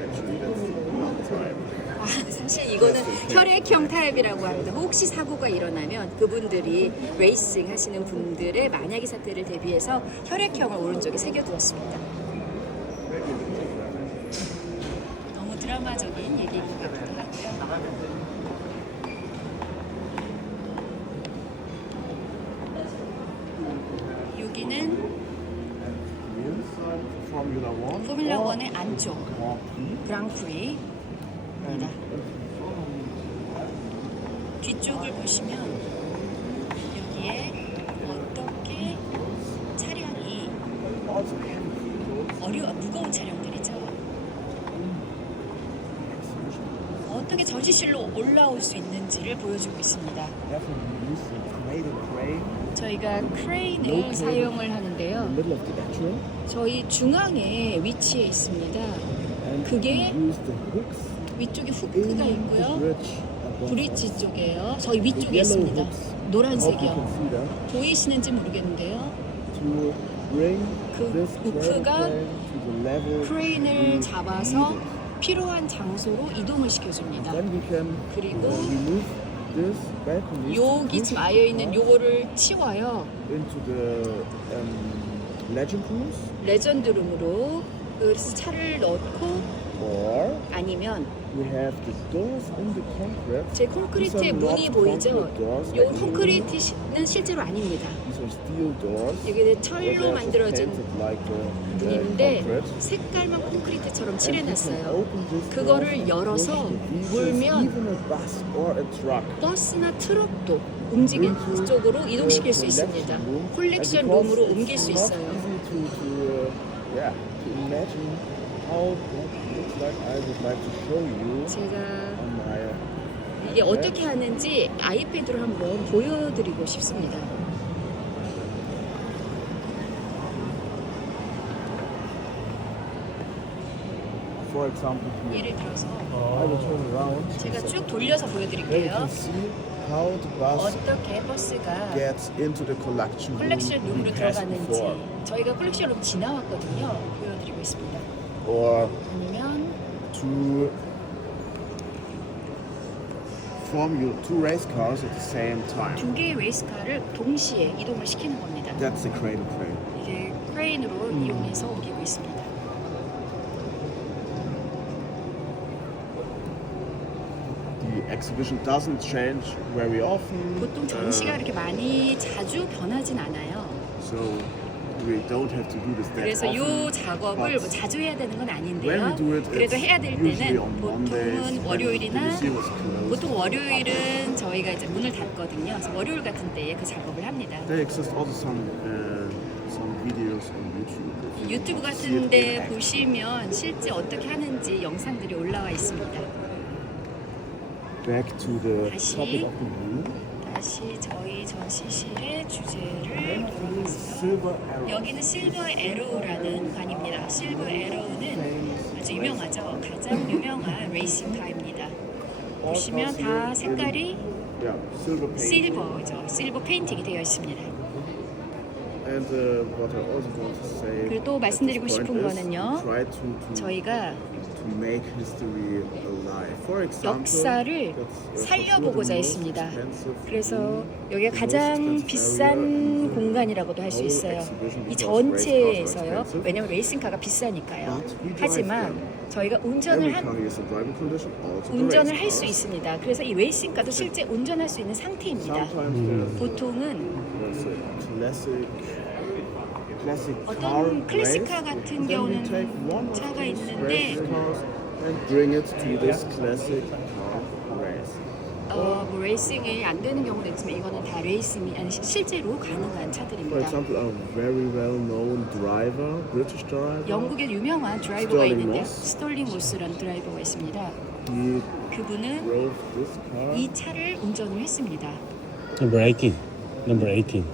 Actually, that's not time. 아, 사실 이거는 혈액형 타입이라고 합니다. 혹시 사고가 일어나면 그분들이 레이싱 하시는 분들의 만약의 사태를 대비해서 혈액형을 오른쪽에 새겨두었습니다. 너무 드라마적인 얘기인 것 같기도 하고요. 여기는 The inside of Formula One. 포뮬라 or 1의 안쪽 Grand Prix. 그랑프리입니다. 뒤쪽을 보시면 여기에 어떻게 차량이 Also heavy. 무거운 차량들이죠. 어떻게 전시실로 올라올 수 있는지를 보여주고 있습니다. Definitely use the creative crane 저희가 크레인을 Located 사용을 in 하는데요. the middle of the atrium. 저희 중앙에 위치해 있습니다. And 그게 use the hooks 위쪽에 in 후크가 the 있고요. bridge above 브릿지 us. 쪽이에요. 저희 The 위쪽에 yellow 있습니다. hooks. Hope you 노란색이요. can see that. 보이시는지 모르겠는데요. To bring 그 this 후크가 crane to the level 크레인을 we 잡아서 needed. 필요한 장소로 이동을 시켜줍니다. Then we can 그리고 remove this balcony 여기 지금 아여 있는 요거를 치워요. into the legend rooms 레전드룸으로 그래서 차를 넣고 or 아니면 we have the doors in the concrete. 제 These 콘크리트에 are not 문이 보이죠? concrete doors, 요 actually. 콘크리트는 실제로 아닙니다. These are steel doors. 여기는 but 철로 they're just 만들어진 painted like 문인데 concrete. 색깔만 콘크리트처럼 And we can 칠해놨어요. open this 그거를 door, 열어서 open the vehicles, 물면 even a bus or a truck. 버스나 트럭도 움직이는 쪽으로 이동시킬 수 있습니다. 콜렉션 룸으로 옮길 수 있어요. Yeah, to imagine how that looks like, I would like to show you 제가 on my 이게 어떻게 하는지 아이패드로 한번 보여드리고 싶습니다. for example here. 예를 들어서 I will turn around. 제가 쭉 돌려서 There you 보여드릴게요. can see how the bus 어떻게 버스가 gets into the collection room 콜렉션 we 룸으로 passed 들어가는지 before. 저희가 콜렉션 룸 지나왔거든요. 보여드리고 있습니다. Or 아니면 to form your two race cars at the same time. 두 개의 레이스카를 동시에 이동을 시키는 겁니다. That's the cradle crane. 이게 크레인으로 이용해서 옮기고 있습니다. The exhibition doesn't change very often. 보통 전시가 그렇게 많이 자주 변하진 않아요. So we don't have to do this that 그래서 often. 이 작업을 but 뭐 자주 해야 되는 건 when 아닌데요. we do it, 그래도 it's 해야 될 usually 때는 on Mondays 보통은 when the 월요일이나 museum is closed. 보통 월요일은 저희가 이제 문을 닫거든요. 그래서 월요일 같은 때에 그 작업을 합니다. There exist also some some videos on YouTube. 유튜브 같은데 보시면 실제 어떻게 하는지 영상들이 올라와 있습니다. Back to the 다시. topic of the room. 다시 저희 전시실의 주제를 돌아가서 Silver arrow. 여기는 실버 에로우라는 관입니다. 실버 에로우는 아주 유명하죠. 가장 유명한 레이싱카입니다. 보시면 다 색깔이 Yeah, silver paint. 실버죠. 실버 페인팅이 되어 있습니다. And what I also want to say. 그리고 또 말씀드리고 at this 싶은 point is 거는요. try to 저희가 make history alive. For example, 역사를 that's, 살려보고자 the most 했습니다. expensive 그래서 room, 여기가 the most 가장 expensive 비싼 area in the 공간이라고 할 수 whole 있어요. exhibition 이 because race cars are 전체에서요. expensive. 왜냐면 레이싱카가 비싸니까요. But we drive 하지만 them. 저희가 Every 운전을 car is in driving condition, also the 운전을 race 할 수 cars. 있습니다. 그래서 이 레이싱카도 실제 운전할 수 있는 상태입니다. Sometimes 보통은 there's a classic car 어떤 클래식카 race. 같은 Then we 경우는 take one of 차가 these 있는데 race cars and bring it to this classic car race. 뭐 레이싱이 안 되는 경우도 있지만 이거는 다 레이싱이 아니 실제로 가능한 For 차들입니다. example, a very well-known driver, British driver, 영국의 유명한 드라이버가 스털링 있는데 모스. 스톨링 모스라는 드라이버가 있습니다. he 그분은 drove this car 이 차를 운전을 했습니다. Number 18. Number 18.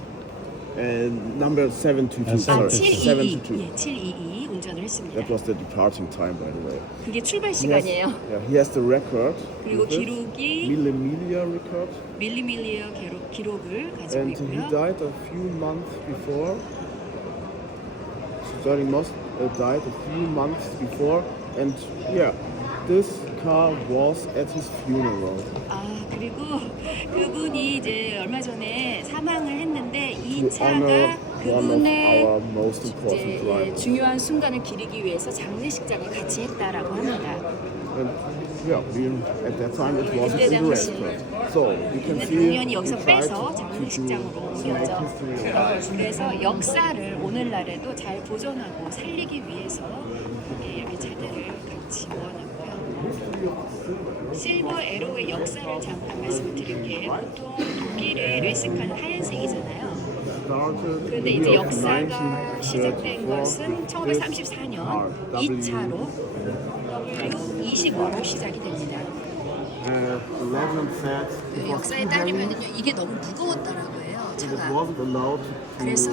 and number 722. 아, Sorry, 722. 722. 예, 722 운전을 했습니다. That was the departing time, by the way. 그게 출발 He has, 시간이에요. yeah, he has the record. 그리고 with this 기록이 Millimilia record. 밀리밀리어 기록을 가지고 And he 있고요. died a few months before. Sterling Moss died a few months before, and yeah, this car was at his funeral. 아 그리고 그분이 이제 얼마 전에 사망을 했는데 이 To honor 차가 one of 그분의 our most important 이제 drivers. 중요한 순간을 기리기 위해서 장례식장을 같이 했다라고 합니다. And yeah, at that time it wasn't 그때 in the race 당시 car. So you can 근데 see 당연히 he 여기서 tried 빼서 to 장례식장으로 make 옮겼죠. history alive. 그래서 역사를 오늘날에도 잘 보존하고 살리기 위해서 이렇게 차들을 같이 모아놨고요. 실버 에로의 역사를 잠깐 말씀을 드릴게요. 보통 독일의 레이싱카는 하얀색이잖아요. 그런데 이제 역사가 시작된 것은 1934년 2차로 W25로 시작이 됩니다. Legend said it 그 was 역사에 too heavy 따르면요 이게 너무 무거웠더라고 해요 and it 차가. wasn't allowed to 그래서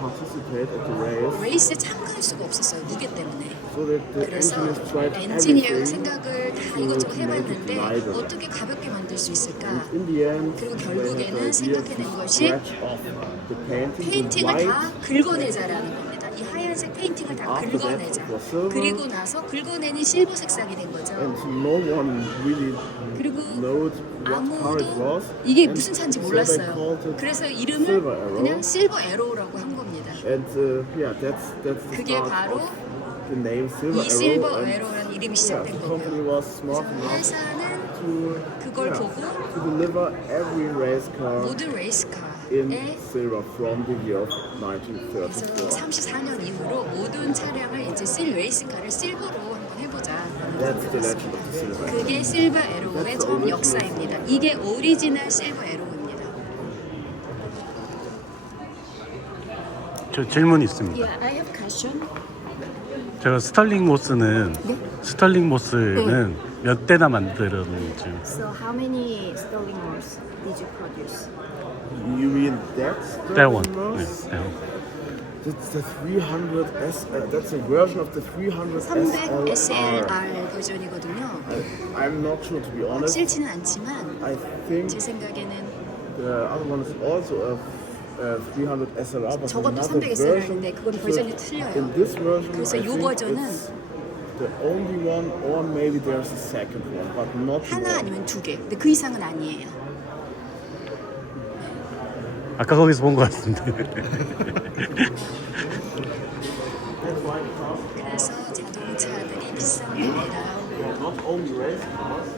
participate at the race. 레이스에 참가할 수가 없었어요 무게 때문에. So that the 그래서 engineers tried 엔지니어가 everything. 생각을 다 이것저것 해봤는데 어떻게 가볍게 만들 수 있을까? In the end, 그리고 they had the 결국에는 idea to 생각해낸 것이 scratch off the painting, the 페인팅을 white. 다 긁어내자라는 겁니다. 이 하얀색 페인팅을 다 After that, 긁어내자. it was silver. 그리고 나서 긁어내니 실버 색상이 된 거죠. And no one really 그리고 knows what car it 아무도 was. 이게 And 무슨 차인지 so they 몰랐어요. called it 그래서 Silver 이름을 Arrow. 그냥 실버 에로우라고 한 겁니다. And yeah, that's the 그게 start 바로 of the name Silver 이 실버 Arrow. And 에로우라는 이름이 yeah, 시작된 the company 거고요. was smart 그래서 enough 회사는 to 그걸 보고 to deliver every race car 모든 in 레이스카에 silver from the year of 그래서 1934. 34년 이후로 모든 차량을 이제 레이싱카를 실버로 한번 해보자. That's the legend of the Silver Arrow. 그게 실버 에로우의 전 역사입니다. 이게 오리지널 실버 에로우입니다. 저 질문 있습니다. Yeah, I have question. 제가 스털링 모스는 스털링 모스는 몇 대나 만들었는지. So how many Sterling Moss did you produce? You mean that? That one. Moss? 네, That's the 300 S. That's a version of the 300 300 SLR. SLR 버전이거든요. I'm not sure to be honest. 싫지는 않지만 I think 제 생각에는 the other one is also a 300 SLR, but 저것도 another 300 version. SLR인데 그건 버전이 틀려요. In this version, 그래서 I 이 think 버전은 it's the only one, or maybe there's a second one, but not 하나 more. 아니면 두 개. 근데 그 이상은 아니에요. 아까 거기서 본 것 같은데. 그래서 자동차들이 비싼 게 아니라 Not only race cars.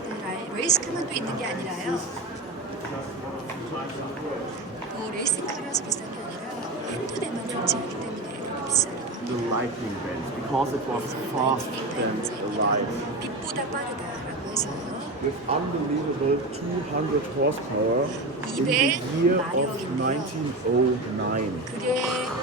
레이스카만 또 있는 게 아니라요. 또 레이스카라서 비싼 게 아니라 한두 대만 존재하기 때문에 그렇게 비싸다고 합니다. The lightning band, because it was fast and alive. 빛보다 빠르다라고 해서 with unbelievable 200 horsepower in the year of 1909. 그게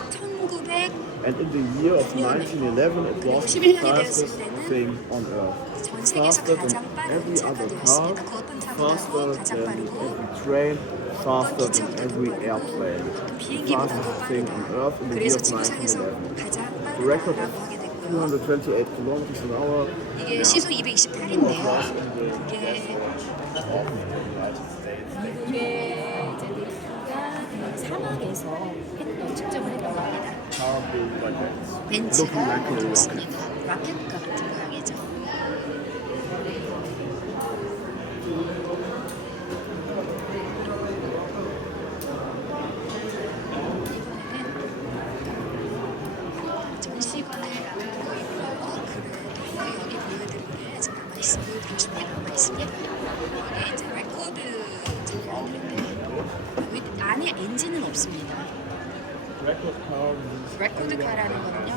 1900 And in the year of 1911, it was the fastest thing on Earth. 전 세계에서 Faster 가장 than 빠른 every 차가 other 되었습니다. car, 그 어떤 faster 차보다도 가장 than 빠르고 every train, faster than 기차보다도 every 빠르고 airplane. 어떤 비행기보다도 Fastest thing on 빠르다. Earth in the year 그래서 of 지구상에서 1911. 가장 The record 빠르다라고 of 하게 됐고요. 228 kilometers an hour. 이게 시속 228인데요. 이게 미국의 이제 데이터가 사막에서 측정을 했다고 합니다. Powerful like that. 벤츠가 좋습니다. 라켓과 같은 모양이죠. 이번에는 전시관을 앞두고 있고요. 그래도 여기 보여드릴 게 아직 보여드리고 싶은 게 남아있습니다. 여기 이제 레코드 보여드리는데 안에 엔진은 없습니다. Record car means 레코드카라는 거는요.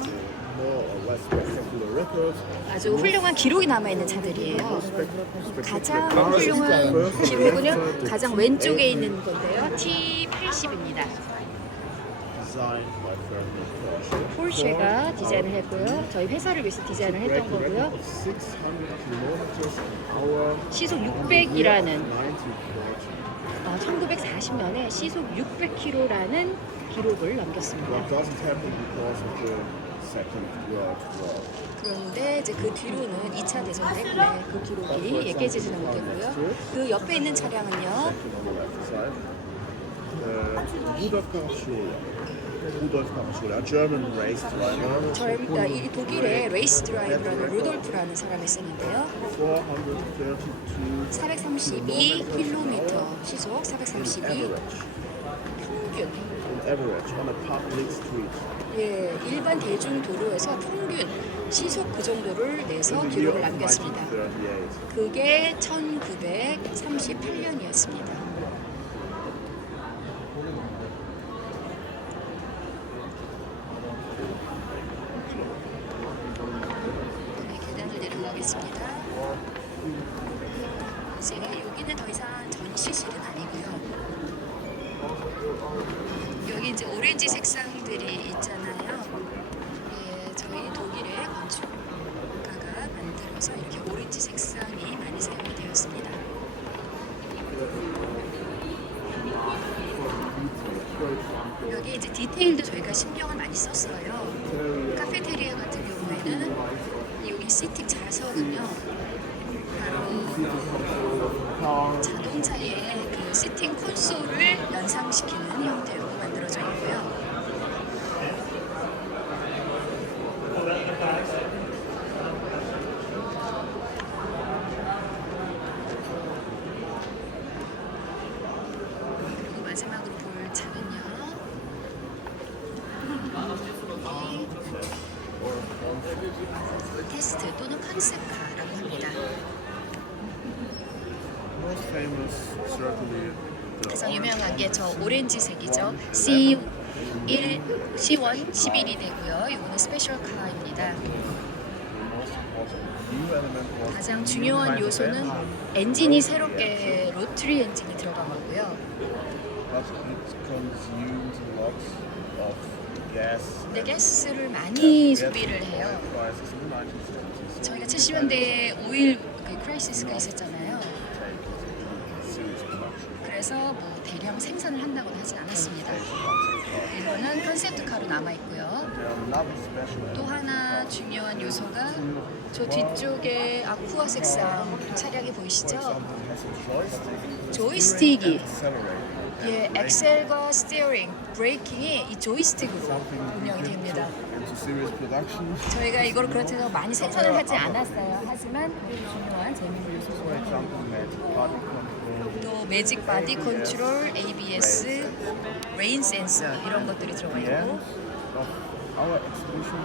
more or less spectacular records. 아주 훌륭한 기록이 남아있는 차들이에요. 가장 Spectacular 훌륭한 cars. 기록은요, 가장 왼쪽에 있는 건데요. T80입니다. Designed by Ferdinand Porsche. 폴쉐가 디자인을 했고요. 저희 회사를 위해서 디자인을 했던 Breaking 거고요. record of 600 kilometers an hour. 시속 in 600이라는 1940. 1940년에 시속 600km라는 기록을 남겼습니다. What doesn't happen because of the Second World War. 그런데 이제 그 뒤로는 2차 대전 때문에 그 기록이 깨지지는 못했고요. 그 옆에 있는 차량은요. Second on the left side. Rudolf Caracciola. Rudolf Caracciola, a German race driver. 저희가 이 독일의 레이스 드라이버라는 루돌프라는 사람이 쓰는데요. 432 432km 시속 432 average. 평균. On average on a public street. 예, 일반 대중 도로에서 평균 시속 그 정도를 내서 In the year 기록을 of 남겼습니다. 1938. 그게 1938년이었습니다. 네, 계단을 내려가겠습니다. 이제 여기는 더 이상 전시실은 아니고요. 여기 이제 오렌지 색상들이 있잖아요. 예, 저희 독일의 건축가가 만들어서 이렇게 오렌지 색상이 많이 사용이 되었습니다. 여기 이제 디테일도 저희가 신경을 많이 썼어요. 카페테리아 같은 경우에는 여기 시팅 좌석은요, 바로 자동차의 그 시팅 콘솔을 연상시키는 형태로 만들어져 있고요. 그리고 마지막으로 볼 차는요. 테스트 또는 컨셉카라고 합니다. Most famous, certainly the 가장 유명한 게 저 오렌지색이죠. C1, C11이 되고요. 이거는 스페셜 카입니다. most important new element was 가장 중요한 요소는 엔진이 새롭게 로트리 엔진이 들어간 거고요. but it consumes lots of gas. 근데 가스를 많이 소비를 해요. Crisis in the 1970s. 저희가 70년대에 오일 그 크라이시스가 있었잖아요. Serious production. 그래서 뭐 대량 생산을 한다고는 하지 않았습니다. 이거는 컨셉트카로 남아 있고요. There are another special 또 하나 중요한 요소가 저 뒤쪽에 아쿠아 색상 차량이 보이시죠? has a joystick. 조이스틱이 Accelerator. 예, 엑셀과 스티어링, 브레이킹이 이 조이스틱으로 운영이 됩니다. Into serious production. 저희가 이걸 그렇다고 많이 생산을 하지 않았어요. 하지만 중요한 재미있는 요소죠. For example, magic body control. 또 매직 바디 컨트롤, ABS, 레인 센서 이런 것들이 들어가 The end 있고 of our exhibition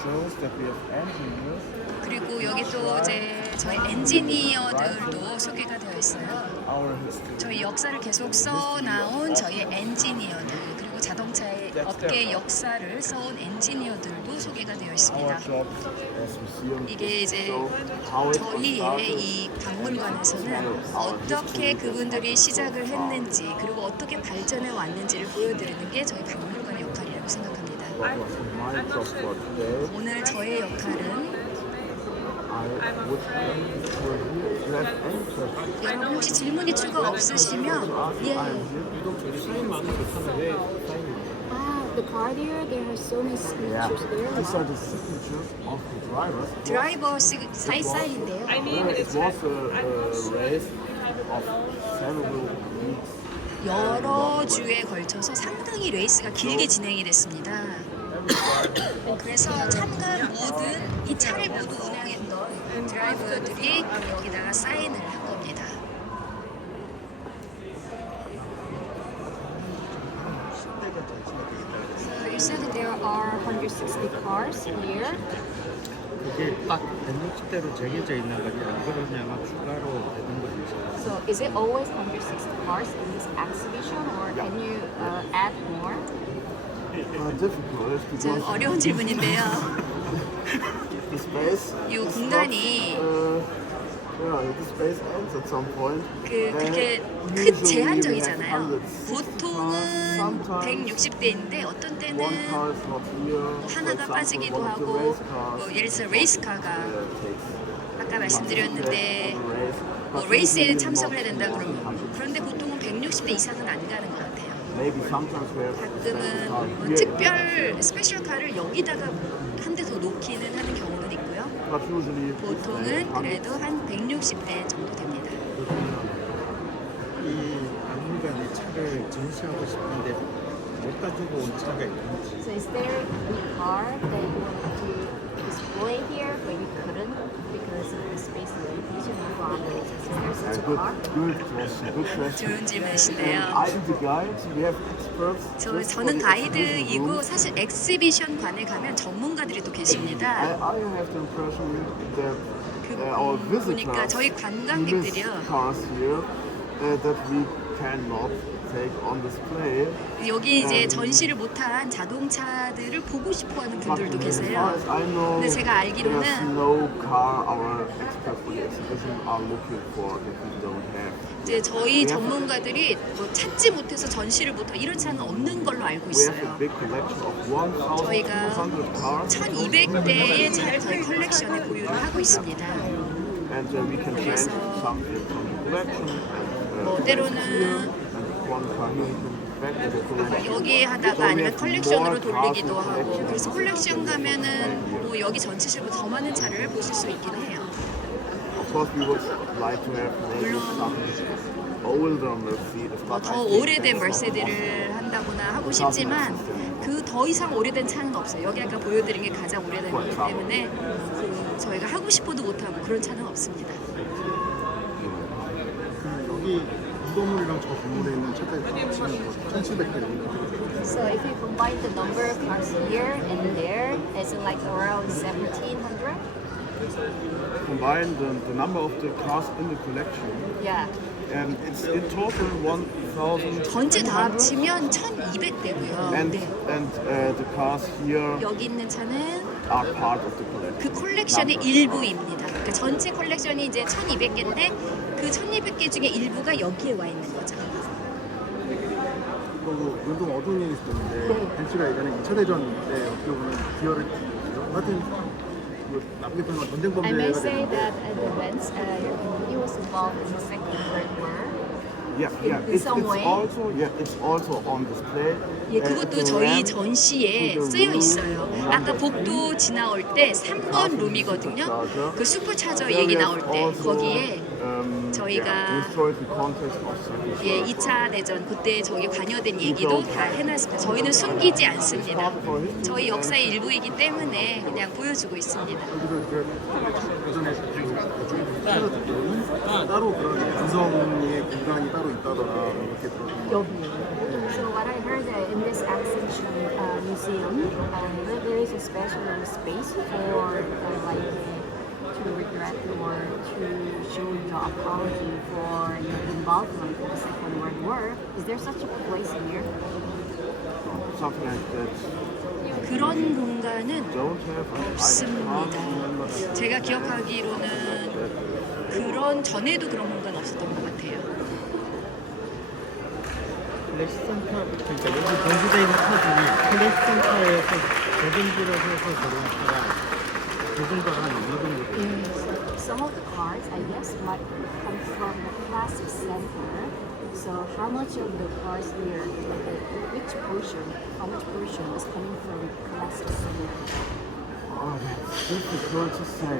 shows that we have engineers. 그리고 여기 또 이제 저희 엔지니어들도 소개가 되어 있어요. Our history. 저희 역사를 계속 써나온 저희 엔지니어들 그리고 자동차의 업계 역사를 써온 엔지니어들도 소개가 되어 있습니다. 이게 이제 저희의 이 박물관에서는 어떻게 그분들이 시작을 했는지 그리고 어떻게 발전해 왔는지를 보여드리는 게 저희 박물관의 역할이라고 생각합니다. 오늘 저의 역할은 여러분 혹시 질문이 추가 없으시면 예. The card here, there are so many signatures there. These are the signatures of the drivers. 드라이버 사인인데요. It was a race of several weeks. 여러 주에 걸쳐서 상당히 레이스가 길게 진행이 됐습니다. 그래서 참가한 모든 이 차를 모두 운행했던 드라이버들이 여기다가 사인을 한 겁니다. So you said that there are 160 cars here. 그게 딱 160대로 정해져 있는 거냐 그러냐면 추가로 되는 건지. So is it always 160 cars in this exhibition, or can you add more? Difficult 좀 because 어려운 질문인데요. the space. 이 is 공간이 not, the space ends at some point. 그렇게 Then 큰 usually 제한적이잖아요. we have 160 보통은 cars. Sometimes 160대인데 어떤 때는 one car is not here. For 하나가 example, 빠지기도 one of the 하고 race cars 뭐 예를 들어 레이스카가 takes 아까 말씀드렸는데 race. 뭐 레이스에 참석을 해야 된다 그러면 그런데 보통은 160대 이상은 안 가는 것 같아요. Maybe sometimes we have 가끔은 뭐 특별 스페셜카를 여기다가 한 대 더 놓기는 하는 경우는 있고요. But usually 보통은 그래도 한 160대 정도 됩니다. 이 박물관에 차를 전시하고 싶은데 못 가지고 온 차가 있는지. So is there a car that you want to display here, but you couldn't because of the space limitation you want? Is there such a car? Good question. Good question. 좋은 질문이신데요. I'm the guide. We have experts. 저는 가이드이고 사실 엑시비션관에 가면 전문가들이 또 계십니다. I have the impression that 그 our 보니까 visitors 저희 miss 관광객들이요. cars here that we cannot take on display. 여기 이제 전시를 못한 자동차들을 보고 싶어하는 But 분들도 as far 계세요. as I know, 근데 제가 there's 알기로는 no car our experts for the exhibition are looking for that we don't have. 이제 저희 전문가들이 뭐 찾지 못해서 전시를 못하고 이런 차는 없는 걸로 알고 We have a 있어요. big collection of 저희가 1,200 cars. 1200대의 차를 저희 컬렉션에 보유를 하고 있습니다. And we can change something from the collection. And, 뭐 here, 때로는 and one car here we can back to the collection. 여기 하다가 So we 아니면 have 컬렉션으로 more cars 돌리기도 in 하고 collection. 그래서 컬렉션 가면은 뭐 여기 전체실보다 더 많은 차를 보실 수 있긴 해요. Of course, we would like to have maybe some older Mercedes. 뭐 but 더 I think 오래된 that's not 멀세대를 한다거나 하고 싶지만 그 더 이상 오래된 차는 없어요. 여기 아까 보여드린 게 가장 오래된 거기 때문에 그 저희가 하고 싶어도 못하고 그런 차는 없습니다. 여기 이 건물이랑 저 건물에 있는 차들 합치면 1,700대. So if you combine the number of cars here and there, is it like around 1,700? combine the number of the cars in the collection. Yeah. And it's in total 1,000. 전체 다 합치면 1200대고요. And, 네. the cars here 여기 있는 차는 are part of the collection. 그 컬렉션의 일부입니다. 그러니까 전체 컬렉션이 이제 1200개인데 그 1200개 중에 일부가 여기에 와 있는 거죠. 그리고 운동 어두운 얘기 있었는데 벤츠가 예전에 2차 대전 때 어떻게 보면 기여를 하여튼 뭐 나쁘게 표현하면 전쟁 I may 범죄가 say 되는 that the Benz, he was involved in the Second World War. Yeah, in some way? It's also on display. 예, 그것도 저희 전시에 쓰여 있어요. 아까 복도 지나올 때 3번 룸이거든요. 그 슈퍼차저 얘기 나올 때 거기에 저희가 예, 2차 대전 그때 저기 관여된 얘기도 다 해놨습니다. 저희는 숨기지 않습니다. 저희 역사의 일부이기 때문에 그냥 보여주고 있습니다. 예전에 따로 그런 구성의 공간이 따로 있다더라 이렇게 들었는데 So what I heard that in this exhibition museum, there is a special space for like to regret or to show your apology for your involvement in the Second World War. Is there such a place here? something like that. 그런 공간은 Don't have. 없습니다. 제가 기억하기로는 그런 전에도 그런 공간 없었던 것 같아요. 클래식 센터, 그러니까 여기 본주되어 있는 터들이 클래식 센터에서 대전지를 해서 들어왔다가 누군가가 넘어든 거죠. Some of the cars, I guess, might come from the classic center. So how much of the cars here, which portion, how much portion is coming from classic center? Oh, that's difficult to say.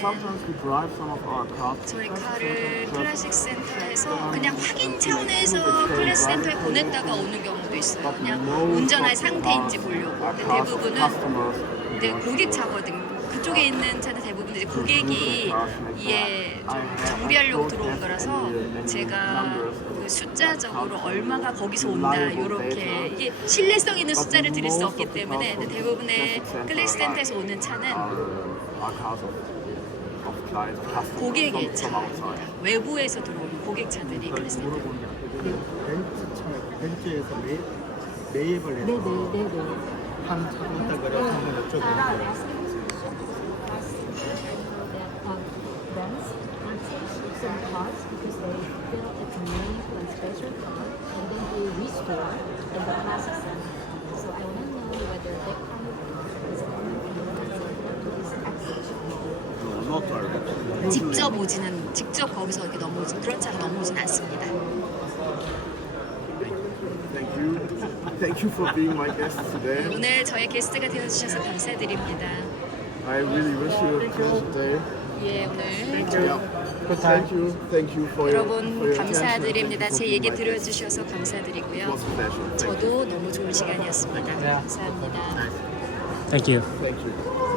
Sometimes we drive some of our cars. 저희 카를 클래식 센터에서 그냥 확인 차원에서 클래식 센터에 보냈다가 오는 경우도 있어요. 그냥 운전할 상태인지 보려고. 근데 대부분은 이제 고객차거든요. 그쪽에 있는 차는 대부분 이제 고객이 이에 좀 정비하려고 들어온 거라서 제가 그 숫자적으로 얼마가 거기서 온다 이렇게 이게 신뢰성 있는 숫자를 드릴 수 없기 때문에 근데 대부분의 클래식 센터에서 오는 차는 고객의 차입니다. 외부에서 들어오는 고객 차들이 클래식 센터. 벤츠에서 매입을 해서 네네네네. 한 차가 있다 그래서 한번 여쭤보는데 Benz purchase some cars because they built a new and special car and then they restore in the classic center. So I want to know whether that kind of car is coming from this exhibition. Not directly. 직접 거기서 이렇게 넘어오진 그런 차가 넘어오진 않습니다. Thank you. Thank you for being my guest today. 오늘 저의 게스트가 되어주셔서 감사드립니다. I really wish you a pleasant day. 예, 오늘 Yeah. Thank you. Thank you for 여러분 your 감사드립니다. attention. 제 얘기 들어주셔서 It 감사드리고요. was a pleasure. 저도 너무 좋은 시간이었습니다. 감사합니다. Thank you. Thank you.